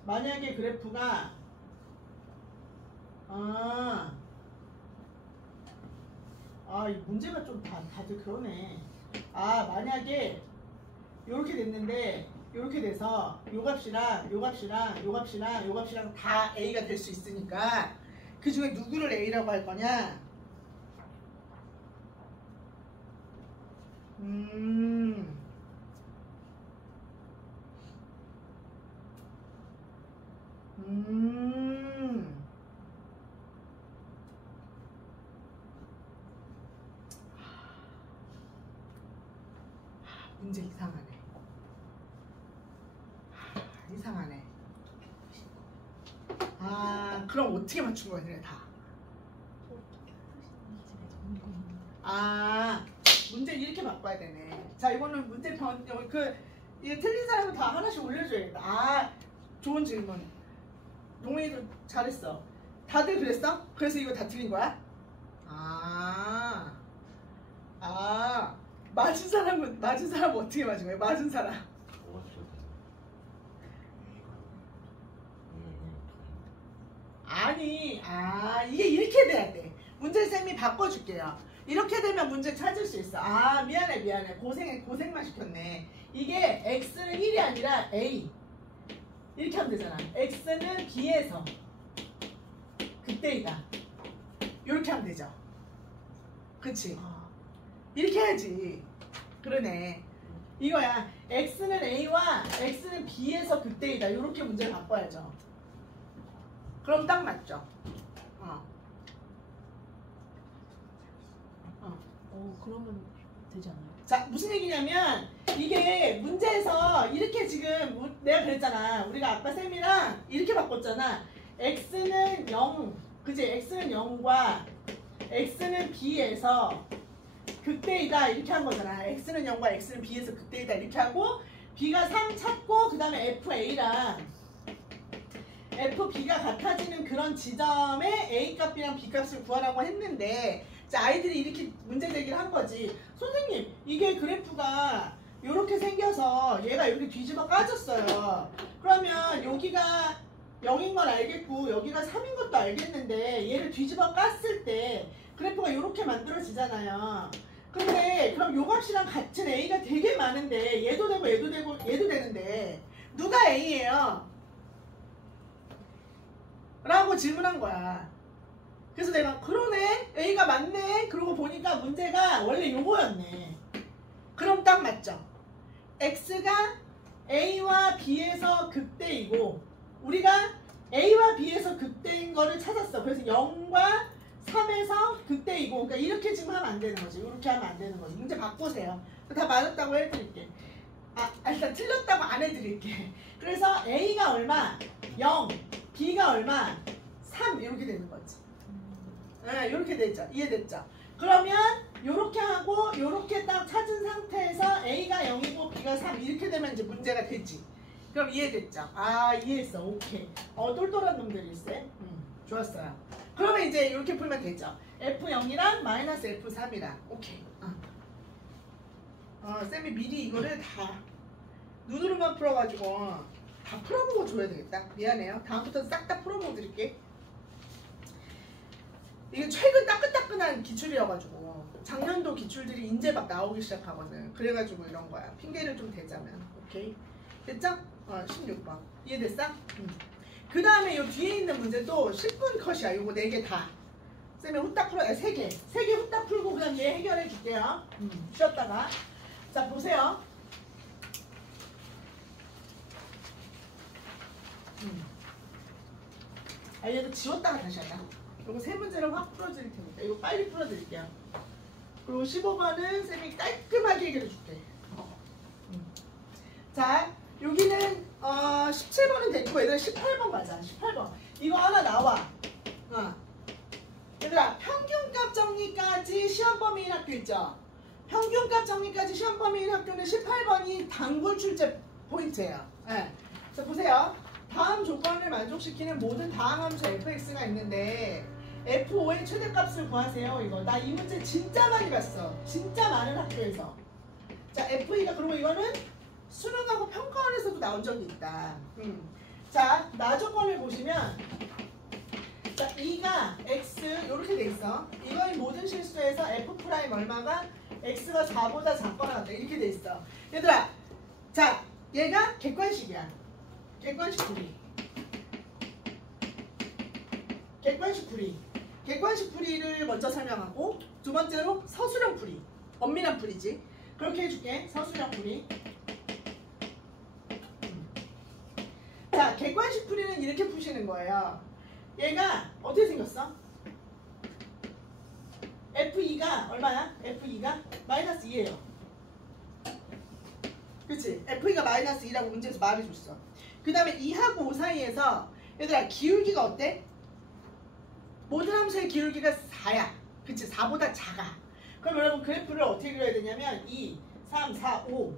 만약에 그래프가 이 문제가 좀 다들 그러네. 만약에 요렇게 됐는데 요렇게 돼서 요 값이랑 요 값이랑 요 값이랑 요 값이랑 다 A가 될 수 있으니까 그 중에 누구를 A라고 할 거냐? 문제 이상하네. 이상하네. 그럼 어떻게 맞춘 거야, 얘네 다? 문제 이렇게 바꿔야 되네. 자, 이거는 문제 이게 틀린 사람은 다 하나씩 올려줘야겠다. 좋은 질문. 동훈이도 잘했어. 다들 그랬어? 그래서 이거 다 틀린 거야? 맞은 사람 어떻게 맞은 거야? 맞은 사람. 뭐가 틀렸다? 아니, 이게 이렇게 돼야 돼. 문제쌤이 바꿔줄게요. 이렇게 되면 문제 찾을 수 있어. 미안해. 고생만 시켰네. 이게 x는 1이 아니라 a. 이렇게 하면 되잖아. x는 b에서 그때이다. 이렇게 하면 되죠. 그치? 이렇게 해야지. 그러네. 이거야. x는 a와 x는 b에서 그때이다. 이렇게 문제를 바꿔야죠. 그럼 딱 맞죠? 그러면 되지 않아요? 자, 무슨 얘기냐면 이게 문제에서 이렇게 지금 내가 그랬잖아. 우리가 아까 쌤이랑 이렇게 바꿨잖아. x는 0, 그치? x는 0과 x는 b에서 극대이다 이렇게 한 거잖아. x는 0과 x는 b에서 극대이다 이렇게 하고 b가 3 찾고 그 다음에 fa랑 FB가 같아지는 그런 지점에 A 값이랑 B 값을 구하라고 했는데 자, 아이들이 이렇게 문제 제기를 한 거지. 선생님, 이게 그래프가 이렇게 생겨서 얘가 이렇게 뒤집어 까졌어요. 그러면 여기가 0인 건 알겠고 여기가 3인 것도 알겠는데 얘를 뒤집어 깠을 때 그래프가 이렇게 만들어지잖아요. 근데 그럼 요 값이랑 같은 A가 되게 많은데 얘도 되고 얘도 되고 얘도 되는데 누가 A예요? 라고 질문한 거야. 그래서 내가 그러네 A가 맞네 그러고 보니까 문제가 원래 요거였네. 그럼 딱 맞죠. X가 A와 B에서 극대이고 우리가 A와 B에서 극대인 거를 찾았어. 그래서 0과 3에서 극대이고 그러니까 이렇게 지금 하면 안 되는 거지. 이렇게 하면 안 되는 거지. 문제 바꾸세요. 다 맞았다고 해드릴게. 일단 틀렸다고 안 해드릴게. 그래서 A가 얼마? 0, B가 얼마? 3 이렇게 되는 거지. 네, 이렇게 되죠. 이해됐죠? 그러면 이렇게 하고 이렇게 딱 찾은 상태에서 A가 0이고 B가 3 이렇게 되면 이제 문제가 되지. 그럼 이해됐죠? 이해했어. 오케이. 똘똘한 놈들이 있어. 좋았어요. 그러면 이제 이렇게 풀면 되죠. F0이랑 마이너스 F3이랑. 오케이. 쌤이 미리 이거를 다 눈으로만 풀어가지고 다 풀어보고 줘야 되겠다. 미안해요. 다음부터 싹 다 풀어보고 드릴게. 이게 최근 따끈따끈한 기출이어가지고 작년도 기출들이 이제 막 나오기 시작하거든. 그래가지고 이런 거야. 핑계를 좀 대자면. 오케이. 됐죠? 16번. 이해됐어? 그 다음에 요 뒤에 있는 문제도 10분 컷이야. 요거 4개 다. 쌤이 후딱 풀어. 3개. 3개 후딱 풀고 그다음 얘 해결해 줄게요. 쉬었다가. 자, 보세요. 얘도 지웠다가 다시 하자. 요거 3문제를 확 풀어드릴 테니까. 이거 빨리 풀어드릴게요. 그리고 15번은 쌤이 깔끔하게 해결해 줄게. 자, 여기는 17번은 됐고 얘들아 18번 가자. 18번. 이거 하나 나와. 얘들아 평균값 정리까지 시험 범위인 학교 있죠? 평균값 정리까지 시험 범위인 학교는 18번이 단골 출제 포인트예요. 네. 자, 보세요. 다음 조건을 만족시키는 모든 다항함수 fx가 있는데 f5의 최대값을 구하세요. 이거 나 이 문제 진짜 많이 봤어. 진짜 많은 학교에서. 자, f2가 그리고 이거는 수능하고 평가원에서도 나온 적이 있다. 자, 나 조건을 보시면 자, 2가 x 이렇게 돼 있어. 이거의 모든 실수에서 f 프라임 얼마가 x가 4보다 작거나 같다. 이렇게 돼 있어. 얘들아, 자, 얘가 객관식이야. 객관식 풀이. 객관식 풀이. 객관식 풀이를 먼저 설명하고 두 번째로 서술형 풀이. 엄밀한 풀이지. 그렇게 해줄게. 서술형 풀이. 자, 객관식 풀이는 이렇게 푸시는 거예요. 얘가 어떻게 생겼어? F2가 얼마야? F2가 마이너스 2예요. 그치? F2가 마이너스 2라고 문제에서 말해줬어. 그 다음에 2하고 5 사이에서 얘들아 기울기가 어때? 모든 함수의 기울기가 4야. 그치? 4보다 작아. 그럼 여러분 그래프를 어떻게 그려야 되냐면 2, 3, 4, 5.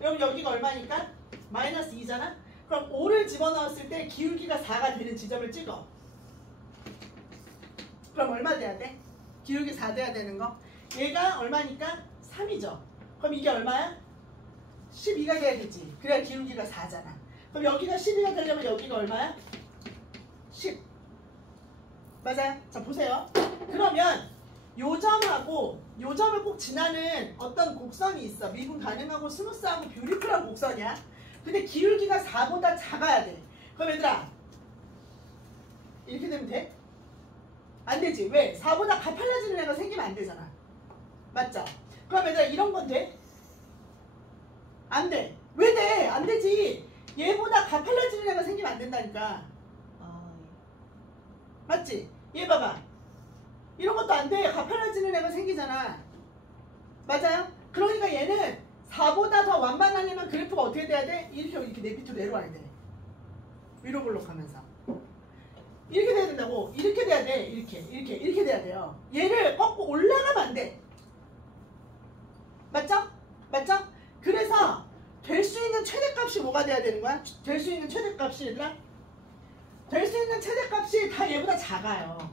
여러분 여기가 얼마니까? 마이너스 2잖아? 그럼 5를 집어넣었을 때 기울기가 4가 되는 지점을 찍어. 그럼 얼마 돼야 돼? 기울기 4 돼야 되는 거? 얘가 얼마니까? 3이죠. 그럼 이게 얼마야? 12가 돼야겠지. 그래야 기울기가 4잖아. 그럼 여기가 12가 되려면 여기가 얼마야? 10. 맞아요? 자, 보세요. 그러면 요 점하고 요 점을 꼭 지나는 어떤 곡선이 있어. 미분 가능하고 스무스하고 뷰티풀한 곡선이야. 근데 기울기가 4보다 작아야 돼. 그럼 얘들아 이렇게 되면 돼? 안 되지. 왜? 4보다 가팔라지는 애가 생기면 안 되잖아. 맞죠? 그럼 얘들아 이런 건 돼? 안 돼. 왜 돼? 안 되지. 얘보다 가팔라지는 애가 생기면 안 된다니까. 맞지? 얘 봐봐. 이런 것도 안 돼. 가팔라지는 애가 생기잖아. 맞아요? 그러니까 얘는 4보다 더 완만하려면 그래프가 어떻게 돼야 돼? 이렇게 내 밑으로 내려와야 돼. 위로 블록하면서. 이렇게 돼야 된다고. 이렇게 돼야 돼. 이렇게 돼야 돼요. 얘를 꺾고 올라가면 안 돼. 맞죠? 맞죠? 그래서 될 수 있는 최대값이 뭐가 돼야 되는 거야? 될 수 있는 최대값이 얘들아? 될 수 있는 최대값이 다 얘보다 작아요.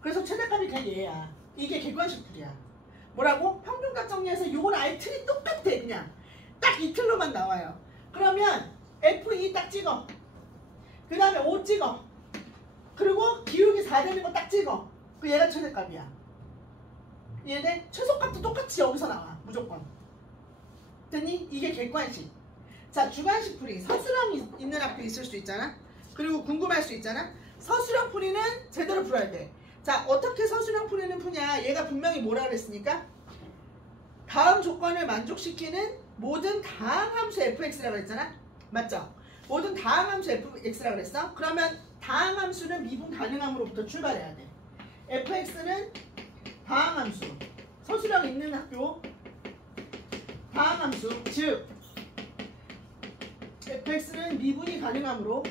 그래서 최대값이 그냥 얘야. 이게 객관식 풀이야. 뭐라고? 평균값 정리해서 요건 아예 틀이 똑같아. 그냥 딱 이 틀로만 나와요. 그러면 F2 딱 찍어. 그 다음에 5 찍어. 그리고 기울기 4 되는 거 딱 찍어. 그 얘가 최대값이야. 얘네 최소값도 똑같이 여기서 나와. 무조건. 됐니? 이게 객관식. 자, 주관식 풀이. 서술형 있는 학교 있을 수 있잖아. 그리고 궁금할 수 있잖아. 서술형 풀이는 제대로 풀어야 돼. 자, 어떻게 서술형 풀이는 푸냐. 얘가 분명히 뭐라 그랬으니까 다음 조건을 만족시키는 모든 다항 함수 fx라고 했잖아. 맞죠? 모든 다항 함수 fx라고 그랬어. 그러면 다항 함수는 미분 가능함으로부터 출발해야 돼. fx는 다항 함수. 서술형 있는 학교 다항 함수. 즉 fx는 미분이 가능하므로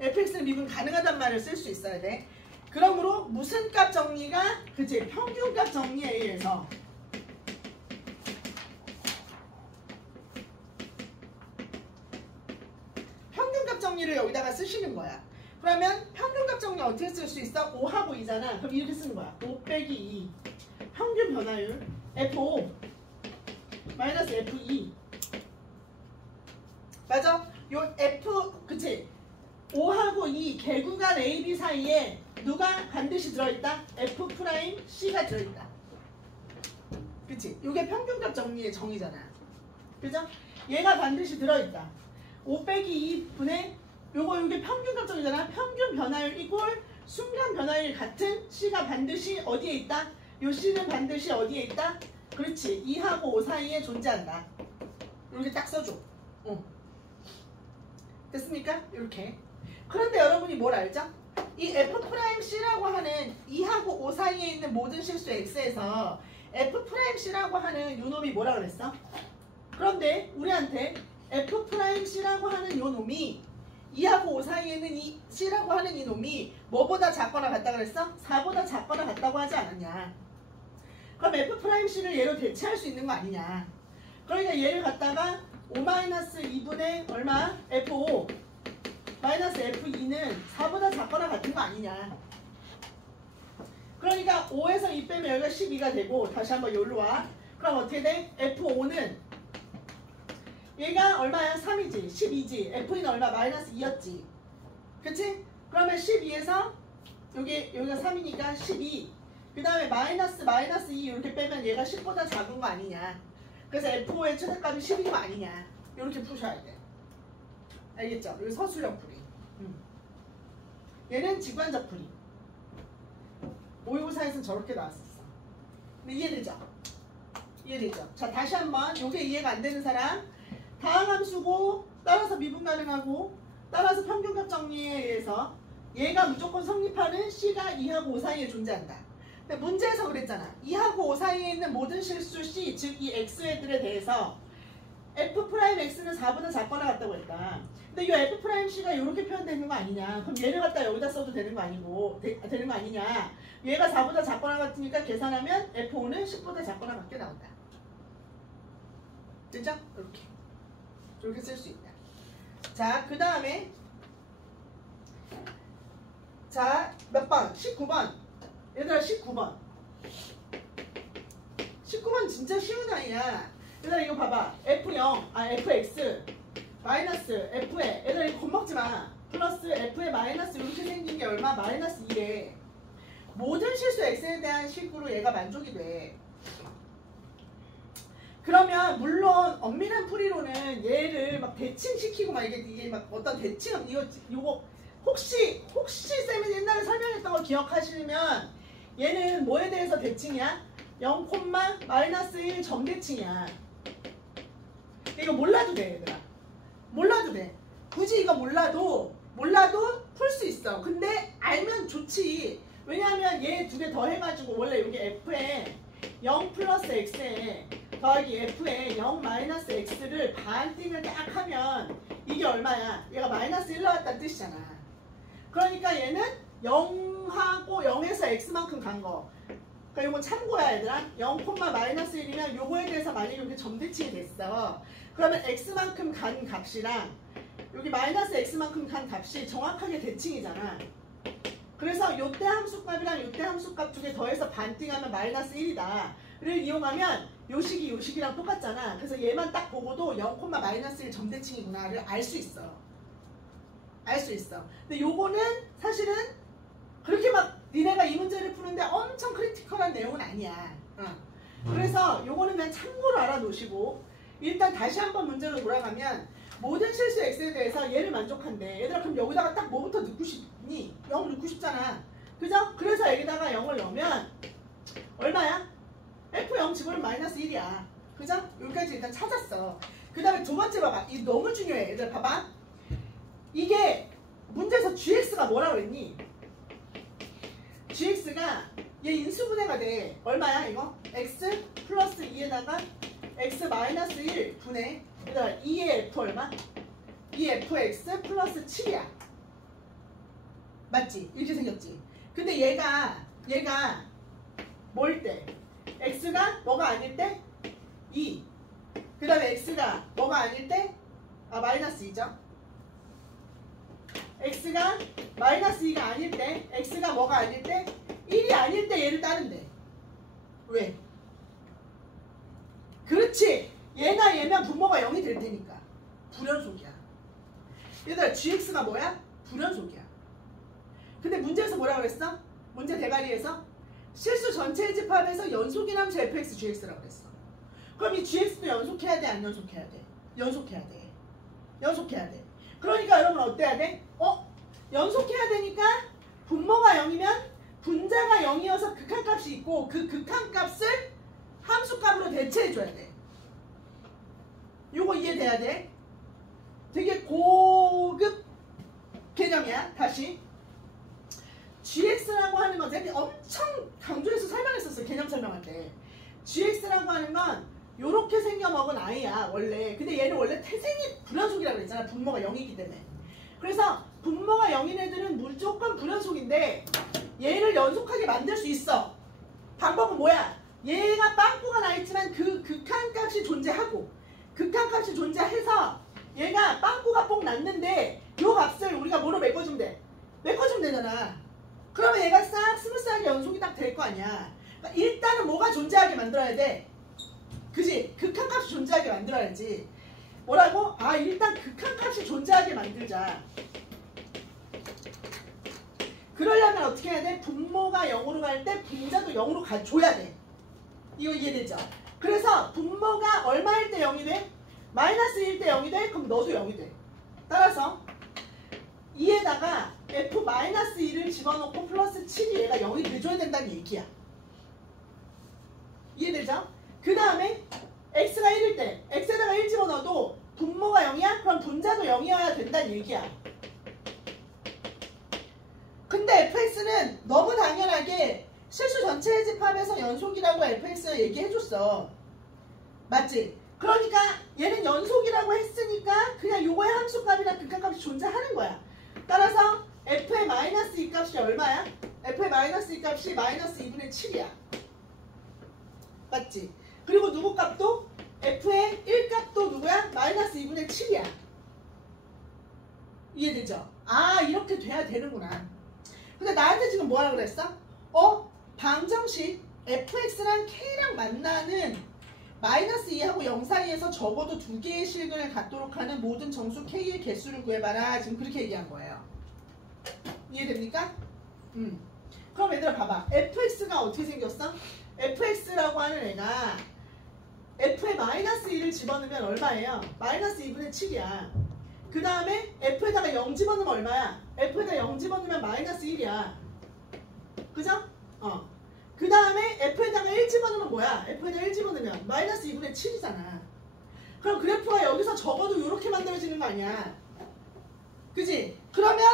fx는 미분 가능하단 말을 쓸 수 있어야 돼. 그러므로 무슨 값 정리가 그치 평균값 정리에 의해서 평균값 정리를 여기다가 쓰시는 거야. 그러면 평균값 정리 어떻게 쓸 수 있어? 5하고 2잖아. 그럼 이렇게 쓰는 거야. 5 빼기 2 평균 변화율 F5 마이너스 F2 맞아? 요 F 그치 5하고 2 개구간 A, B 사이에 누가 반드시 들어있다? F'C가 들어있다. 그치? 요게 평균값 정리의 정의잖아. 그죠? 얘가 반드시 들어있다. 5 빼기 2분의 요게 평균값 정의잖아. 평균 변화율 이꼴 순간 변화율 같은 C가 반드시 어디에 있다? 요 C는 반드시 어디에 있다? 그렇지. 2하고 5 사이에 존재한다. 이렇게 딱 써줘. 됐습니까? 이렇게. 그런데 여러분이 뭘 알죠? 이 F'C라고 하는 2하고 5 사이에 있는 모든 실수 X에서 F'C라고 하는 요 놈이 뭐라 그랬어? 그런데 우리한테 F'C라고 하는 요 놈이 2하고 5 사이에 있는 이 C라고 하는 이 놈이 뭐보다 작거나 같다 그랬어? 4보다 작거나 같다고 하지 않았냐? 그럼 F'C를 얘로 대체할 수 있는 거 아니냐? 그러니까 얘를 갖다가 5-2분의 얼마? F5 마이너스 F2는 4보다 작거나 같은 거 아니냐. 그러니까 5에서 2 빼면 여기가 12가 되고 다시 한번 여기로 와. 그럼 어떻게 돼? F5는 얘가 얼마야? 3이지 12지 F2는 얼마? 마이너스 2였지 그치? 그러면 12에서 여기가 3이니까 12 그 다음에 마이너스 2 이렇게 빼면 얘가 10보다 작은 거 아니냐. 그래서 F5의 최대값이 10인 거 아니냐. 이렇게 푸셔야 돼. 알겠죠? 여기 서술형 풀이. 얘는 직관적 풀이. 모의고사에서는 저렇게 나왔었어. 근데 이해되죠? 이해되죠? 자, 다시 한번 요게 이해가 안 되는 사람. 다항함수고 따라서 미분 가능하고 따라서 평균값 정리에 의해서 얘가 무조건 성립하는 C가 2하고 5 사이에 존재한다. 근데 문제에서 그랬잖아. 2하고 5 사이에 있는 모든 실수 C, 즉 이 X애들에 대해서 F'X는 4보다 작거나 같다고 했다. 근데 이 F'C가 이렇게 표현되는 거 아니냐. 그럼 얘를 갖다 여기다 써도 되는 거 아니고 되는 거 아니냐. 얘가 4보다 작거나 같으니까 계산하면 F5는 10보다 작거나 같게 나온다. 됐죠? 이렇게 쓸 수 있다. 자, 그 다음에 자, 몇 번? 19번. 얘들아 19번. 19번 진짜 쉬운 아이야. 얘들아 이거 봐봐. Fx 마이너스 F에 얘들아 이거 겁먹지 마. 플러스 F에 마이너스 이렇게 생긴 게 얼마? 마이너스 2에 모든 실수 X에 대한 식으로 얘가 만족이 돼. 그러면 물론 엄밀한 풀이로는 얘를 막 대칭시키고 막 이게 막 어떤 대칭 요거 혹시 쌤이 옛날에 설명했던 거 기억하시면 얘는 뭐에 대해서 대칭이야? 0, 마이너스 1 점대칭이야. 이거 몰라도 돼 얘들아. 몰라도 돼. 굳이 이거 몰라도 풀 수 있어. 근데 알면 좋지. 왜냐하면 얘 두 개 더 해가지고 원래 여기 F에 0 플러스 X에 더하기 F에 0 마이너스 X를 반띵을 딱 하면 이게 얼마야? 얘가 마이너스 1 나왔다는 뜻이잖아. 그러니까 얘는 0하고 0에서 X만큼 간 거. 그러니까 이건 참고야 얘들아. 0, 마이너스 1이면 요거에 대해서 만약에 이렇게 점대칭이 됐어. 그러면 X만큼 간 값이랑 여기 마이너스 X만큼 간 값이 정확하게 대칭이잖아. 그래서 요때 함수값이랑 요때 함수값 두 개 더해서 반띵하면 마이너스 1이다. 를 이용하면 요 식이랑 똑같잖아. 그래서 얘만 딱 보고도 0, 마이너스 1 점대칭이구나를 알 수 있어. 알 수 있어. 근데 요거는 사실은 그렇게 막 니네가 이 문제를 푸는데 엄청 크리티컬한 내용은 아니야. 그래서 요거는 그냥 참고로 알아놓으시고 일단 다시 한번 문제로 돌아가면 모든 실수 x에 대해서 얘를 만족한대. 얘들아 그럼 여기다가 딱 뭐부터 넣고 싶니? 0 넣고 싶잖아. 그죠? 그래서 여기다가 0을 넣으면 얼마야? F0 집어넣으면 마이너스 1이야. 그죠? 여기까지 일단 찾았어. 그 다음에 두 번째 봐봐. 이 너무 중요해. 얘들 봐봐. 이게 문제에서 gx가 뭐라 그랬니? gx가 얘 인수분해가 돼. 얼마야 이거? x 플러스 2에다가 x 마이너스 1 분의 얘들아 2의 f 얼마? 2fx 플러스 7이야. 맞지? 이렇게 생겼지? 근데 얘가 뭘 때? x가 뭐가 아닐 때? 2. 그 다음에 x가 뭐가 아닐 때? 마이너스 2죠? x가 마이너스 2가 아닐 때, x가 뭐가 아닐 때? 1이 아닐 때 얘를 따른대. 왜? 그렇지! 얘나 얘면 분모가 0이 될 테니까. 불연속이야. 얘들아 gx가 뭐야? 불연속이야. 근데 문제에서 뭐라고 했어? 문제 대가리에서 실수 전체의 집합에서 연속인 함수 fx gx라고 했어. 그럼 이 gx도 연속해야 돼? 안 연속해야 돼? 연속해야 돼. 연속해야 돼. 그러니까 여러분 어때야 돼? 연속해야 되니까 분모가 0이면 분자가 0이어서 극한값이 있고 그 극한값을 함수값으로 대체해줘야 돼. 요거 이해돼야 돼? 되게 고급 개념이야. 다시 gx라고 하는 건 내가 엄청 강조해서 설명했었어. 개념 설명할 때 gx라고 하는 건 요렇게 생겨먹은 아이야 원래. 근데 얘는 원래 태생이 불연속이라고 그랬잖아. 분모가 0이기 때문에. 그래서 분모가 0인 애들은 무조건 불연속인데 얘를 연속하게 만들 수 있어. 방법은 뭐야? 얘가 빵꾸가 나있지만 그 극한값이 존재하고 극한값이 존재해서 얘가 빵꾸가 뽕 났는데 요 값을 우리가 뭐로 메꿔주면 돼? 메꿔주면 되잖아. 그러면 얘가 싹 스무스하게 연속이 딱 될 거 아니야. 그러니까 일단은 뭐가 존재하게 만들어야 돼? 그지? 극한값이 존재하게 만들어야지. 뭐라고? 일단 극한값이 존재하게 만들자. 그러려면 어떻게 해야 돼? 분모가 0으로 갈 때 분자도 0으로 가줘야 돼. 이거 이해되죠? 그래서 분모가 얼마일 때 0이 돼? 마이너스 1일 때 0이 돼? 그럼 너도 0이 돼. 따라서 2에다가 f-1을 집어넣고 플러스 7이 얘가 0이 돼줘야 된다는 얘기야. 이해되죠? 그 다음에 x가 1일 때 x에다가 1 집어넣어도 분모가 0이야? 그럼 분자도 0이어야 된다는 얘기야. 근데 fx는 너무 당연하게 실수 전체의 집합에서 연속이라고 fx가 얘기해줬어. 맞지? 그러니까 얘는 연속이라고 했으니까 그냥 요거의 함수값이나 극한값이 존재하는 거야. 따라서 f의 마이너스 2 값이 얼마야? f의 마이너스 2 값이 마이너스 2분의 7이야. 맞지? 그리고 누구 값도? f의 1 값도 누구야? 마이너스 2분의 7이야. 이해되죠? 이렇게 돼야 되는구나. 근데 나한테 지금 뭐라 그랬어? 방정식 fx랑 k랑 만나는 마이너스 2하고 0 사이에서 적어도 2개의 실근을 갖도록 하는 모든 정수 k의 개수를 구해봐라. 지금 그렇게 얘기한 거예요. 이해됩니까? 그럼 얘들아 봐봐. fx가 어떻게 생겼어? fx라고 하는 애가 f에 마이너스 1을 집어넣으면 얼마예요? 마이너스 2분의 7이야. 그 다음에 f에다가 0 집어넣으면 얼마야? f에다 0 집어넣으면 마이너스 1이야. 그죠? 그 다음에 f에다가 1 집어넣으면 뭐야? f에다 1 집어넣으면 마이너스 2분의 7이잖아. 그럼 그래프가 여기서 적어도 이렇게 만들어지는 거 아니야. 그지? 그러면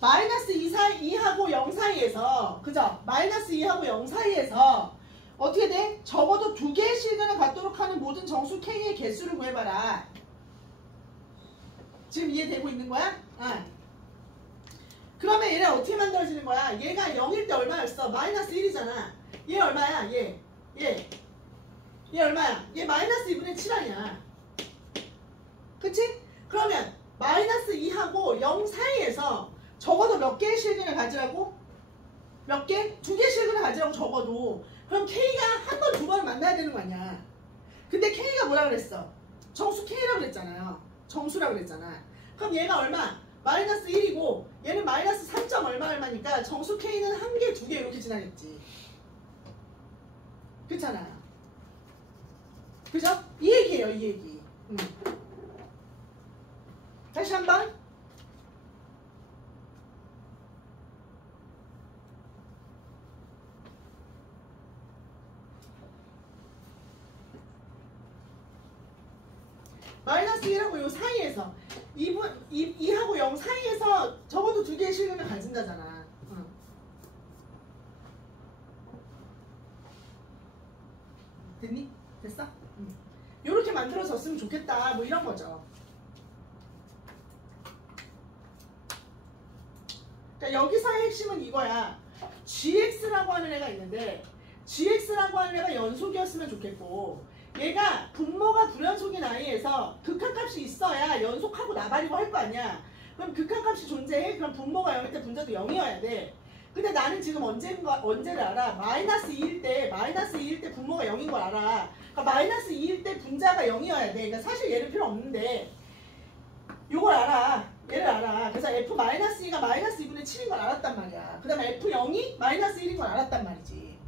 마이너스 2하고 0 사이에서, 그죠? 마이너스 2하고 0 사이에서 어떻게 돼? 적어도 2개의 실근을 갖도록 하는 모든 정수 k의 개수를 구해봐라. 지금 이해되고 있는 거야? 그러면 얘는 어떻게 만들어지는 거야? 얘가 0일 때 얼마였어? 마이너스 1이잖아. 얘 얼마야? 얘 얼마야? 얘 마이너스 2분의 7 아니야. 그치? 그러면 마이너스 2하고 0 사이에서 적어도 몇 개의 실근을 가지라고? 몇 개? 2개의 실근을 가지라고 적어도. 그럼 K가 한 번, 두 번을 만나야 되는 거 아니야. 근데 K가 뭐라 그랬어? 정수 K라고 그랬잖아요. 정수라고 그랬잖아. 그럼 얘가 얼마? 마이너스 1이고 얘는 마이너스 3점 얼마니까 정수 K는 한 개, 두 개 이렇게 지나겠지. 그렇잖아. 그죠? 이 얘기예요, 이 얘기. 다시 한번. 마이너스 1하고 요 사이에서 2하고 0 사이에서 적어도 두 개의 실근을 가진다잖아. 됐니? 됐어? 요렇게 만들어졌으면 좋겠다. 뭐 이런 거죠. 그러니까 여기서의 핵심은 이거야. GX라고 하는 애가 있는데 GX라고 하는 애가 연속이었으면 좋겠고 얘가 분모가 불연속인 아이에서 극한값이 있어야 연속하고 나발이고 할 거 아니야. 그럼 극한값이 존재해? 그럼 분모가 0일 때 분자도 0이어야 돼. 근데 나는 지금 언제를 알아? 마이너스 2일 때 분모가 0인 걸 알아. 그러니까 마이너스 2일 때 분자가 0이어야 돼. 그러니까 사실 얘는 필요 없는데 요걸 알아. 얘를 알아. 그래서 F-2가 마이너스 2분의 7인 걸 알았단 말이야. 그 다음에 F0이 마이너스 1인 걸 알았단 말이지.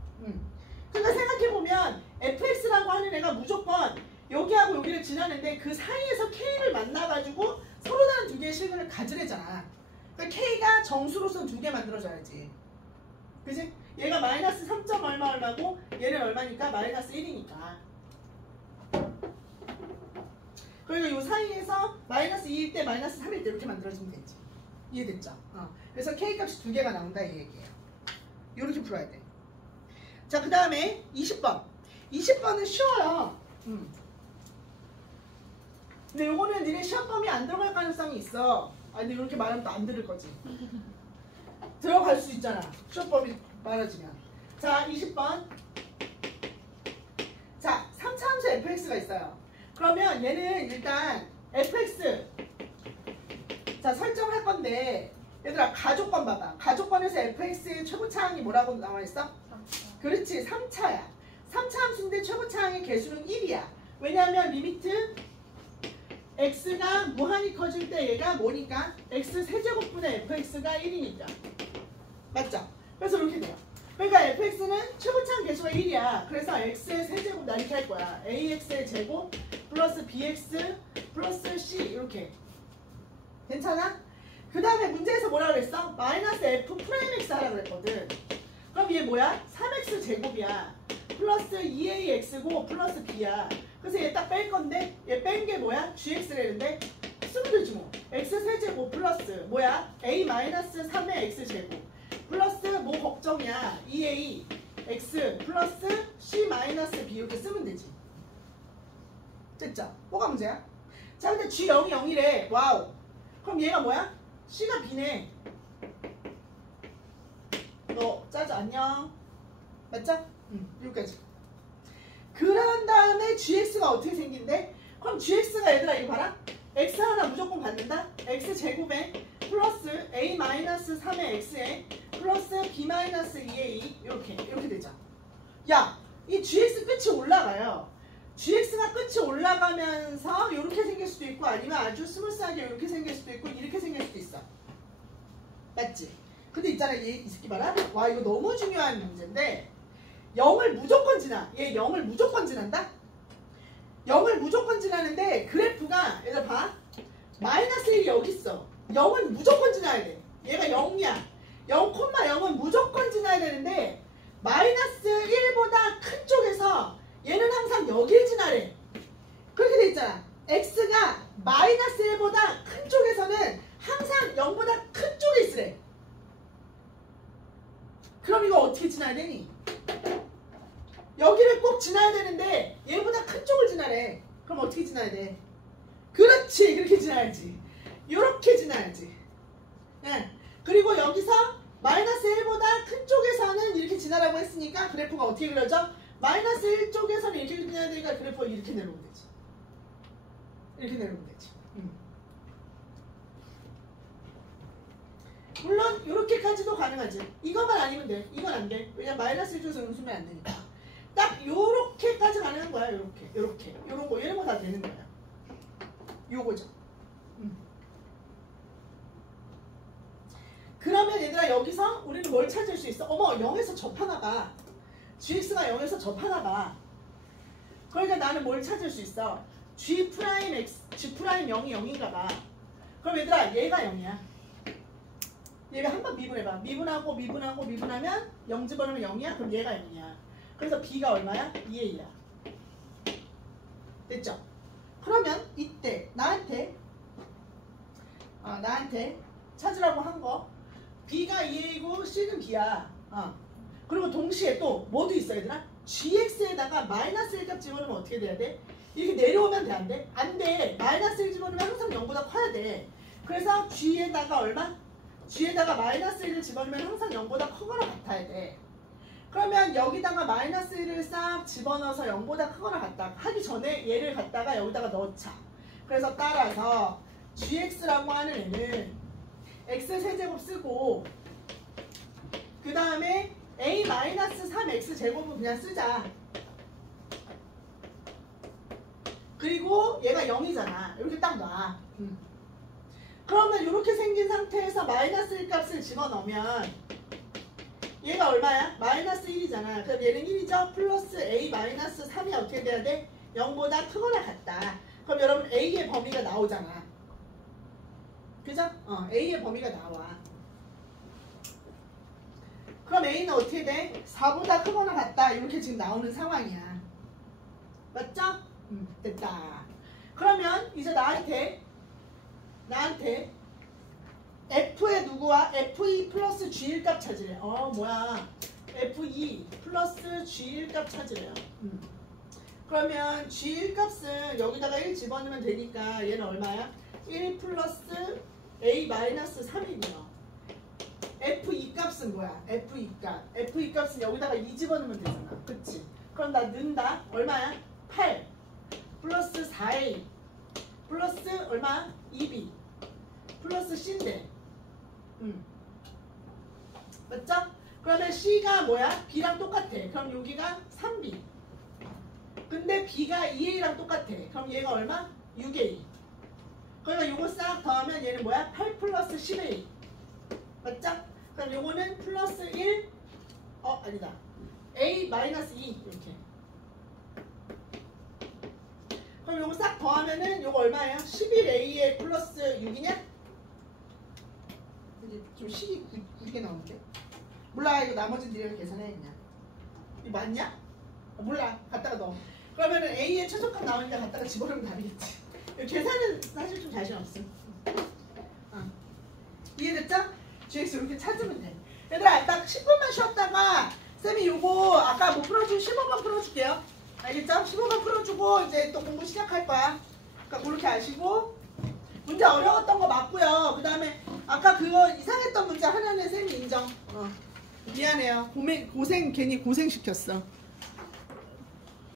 그러니까 생각해보면 fx라고 하는 애가 무조건 여기하고 여기를 지나는데 그 사이에서 k를 만나가지고 서로 다른 두 개의 실근을 가지래잖아. 그러니까 k가 정수로선 두 개 만들어줘야지. 그지? 얘가 마이너스 3점 얼마고 얘는 얼마니까? 마이너스 1이니까. 그러니까 이 사이에서 마이너스 2일 때 마이너스 3일 때 이렇게 만들어지면 되지. 이해됐죠? 그래서 k 값이 두 개가 나온다 이 얘기예요. 이렇게 풀어야 돼. 자, 그 다음에 20번. 20번은 쉬워요. 근데 요거는 니네 시험 범위 안 들어갈 가능성이 있어. 아, 근데 이렇게 말하면 또 안 들을 거지. 들어갈 수 있잖아. 시험 범위 말아지면. 자, 20번. 자, 3차 함수 fx가 있어요. 그러면 얘는 일단 fx. 자, 설정할 건데. 얘들아, 가족권 봐봐. 가족권에서 fx의 최고차항이 뭐라고 나와 있어? 그렇지, 3차야. 3차 함수인데 최고차항의 개수는 1이야. 왜냐하면 리미트 x가 무한히 커질 때 얘가 뭐니까? x 세제곱분의 fx가 1이니까. 맞죠? 그래서 이렇게 돼요. 그러니까 fx는 최고차항 개수가 1이야. 그래서 x의 세제곱 나 이렇게 할 거야. ax의 제곱 플러스 bx 플러스 c 이렇게. 괜찮아? 그 다음에 문제에서 뭐라 그랬어? 마이너스 f 프라임 x 하라고 그랬거든. 그럼 얘 뭐야? 3x 제곱이야. 플러스 2ax고 플러스 b야. 그래서 얘 딱 뺄 건데 얘 뺀 게 뭐야? gx라는데 쓰면 되지 뭐. x 세제곱 플러스 뭐야? a 마이너스 3의 x 제곱 플러스 뭐 걱정이야? 2a x 플러스 c 마이너스 b 이렇게 쓰면 되지. 됐죠? 뭐가 문제야? 자, 근데 g0이 0이래. 와우. 그럼 얘가 뭐야? c가 b네. 너 짜자 안녕. 맞죠? 여기까지. 그런 다음에 gx가 어떻게 생긴대? 그럼 gx가 얘들아 이거 봐라. x 하나 무조건 받는다. x 제곱에 플러스 a 마이너스 3의 x에 플러스 b 마이너스 2a 이렇게 되죠. 야, 이 gx 끝이 올라가요. gx가 끝이 올라가면서 이렇게 생길 수도 있고 아니면 아주 스무스하게 이렇게 생길 수도 있고 이렇게 생길 수도 있어. 맞지? 근데 있잖아, 얘 이 새끼 봐라. 와, 이거 너무 중요한 문제인데 0을 무조건 지나. 얘 0을 무조건 지난다? 0을 무조건 지나는데 그래프가 얘들 봐. 마이너스 1이 여기 있어. 0은 무조건 지나야 돼. 얘가 0이야. 0,0은 무조건 지나야 되는데 마이너스 1보다 큰 쪽에서 얘는 항상 여길 지나래. 그렇게 돼 있잖아. x가 마이너스 1보다 큰 쪽에서는 항상 0보다 큰 쪽에 있으래. 그럼 이거 어떻게 지나야 되니? 여기를 꼭 지나야 되는데 얘보다 큰 쪽을 지나래. 그럼 어떻게 지나야 돼? 그렇지, 그렇게 지나야지. 요렇게 지나야지. 네. 그리고 여기서 마이너스 1보다 큰 쪽에서는 이렇게 지나라고 했으니까 그래프가 어떻게 그려져? 마이너스 1 쪽에서는 이렇게 지나야 되니까 그래프가 이렇게 내려오면 되지. 이렇게 내려오면 되지. 물론 이렇게까지도 가능하지. 이것만 아니면 돼. 이건 안 돼. 왜냐면 마이너스 1쪽에서 음수면 안 되니까. 딱 요렇게까지 가능한 거야. 요렇게 요런 거 이런 거 다 되는 거야. 요거죠. 그러면 얘들아 여기서 우리는 뭘 찾을 수 있어? 어머 0에서 접하나 봐. gx가 0에서 접하나 봐. 그러니까 나는 뭘 찾을 수 있어? g 프라임 x, g 프라임 0이 0인가 봐. 그럼 얘들아 얘가 0이야. 얘가 한번 미분해봐. 미분하면 0 집어넣으면 0이야? 그럼 얘가 0이야. 그래서 b가 얼마야? 2a야. 됐죠? 그러면 이때 나한테 찾으라고 한 거 b가 2a고 c는 b야. 그리고 동시에 또 뭐도 있어 얘들아? gx에다가 마이너스 1값 집어넣으면 어떻게 돼야 돼? 이렇게 내려오면 돼 안 돼? 안 돼. 마이너스 1 집어넣으면 항상 0보다 커야 돼. 그래서 g에다가 얼마? g에다가 마이너스 1을 집어넣으면 항상 0보다 크거나 같아야 돼. 그러면 여기다가 마이너스 1을 싹 집어넣어서 0보다 크거나 같다 하기 전에 얘를 갖다가 여기다가 넣자. 그래서 따라서 gx라고 하는 애는 x 세제곱 쓰고 그 다음에 a-3x 제곱은 그냥 쓰자. 그리고 얘가 0이잖아. 이렇게 딱 놔. 그러면 이렇게 생긴 상태에서 마이너스 1 값을 집어넣으면 얘가 얼마야? 마이너스 1이잖아. 그럼 얘는 1이죠? 플러스 a-3이 어떻게 돼야 돼? 0보다 크거나 같다. 그럼 여러분 a의 범위가 나오잖아. 그죠? a의 범위가 나와. 그럼 a는 어떻게 돼? 4보다 크거나 같다. 이렇게 지금 나오는 상황이야. 맞죠? 됐다. 그러면 이제 나한테 f의 누구와? f2 플러스 g1 값 찾으래. 뭐야? f2 플러스 g1 값 찾으래요. 그러면 g1 값은 여기다가 1 집어넣으면 되니까 얘는 얼마야? 1 플러스 a-3이고요. f2 값은 뭐야? f2 값. f2 값은 여기다가 2 집어넣으면 되잖아. 그치? 그럼 나 넣는다. 얼마야? 8 플러스 4a 플러스 얼마? 2b 플러스 c인데. 맞죠? 그러면 c가 뭐야? b랑 똑같아. 그럼 여기가 3b. 근데 b가 2a랑 똑같아. 그럼 얘가 얼마? 6a. 그러니까 요거 싹 더하면 얘는 뭐야? 8 플러스 10a. 맞죠? 그럼 요거는 플러스 1 아니다. a 마이너스 2 이렇게. 그럼 요거 싹 더하면은 요거 얼마예요? 11a에 플러스 6이냐? 이제 좀 식이 굳게 나오는데? 몰라. 이거 나머지 니네가 계산해 그냥. 이거 맞냐? 몰라. 갖다가 넣어. 그러면은 a의 최소값 나오니까 갖다가 집어넣으면 답이겠지. 계산은 사실 좀 자신 없어. 이해됐죠? gx 이렇게 찾으면 돼. 얘들아 딱 10분만 쉬었다가 쌤이 요거 아까 못 풀어준 15번 풀어줄게요. 알겠죠? 15번 풀어주고 이제 또 공부 시작할 거야. 그러니까 그렇게 아시고 문제 어려웠던 거 맞고요. 그 다음에 아까 그거 이상했던 문제 하나는 쌤이 인정. 미안해요. 고생 괜히 고생시켰어.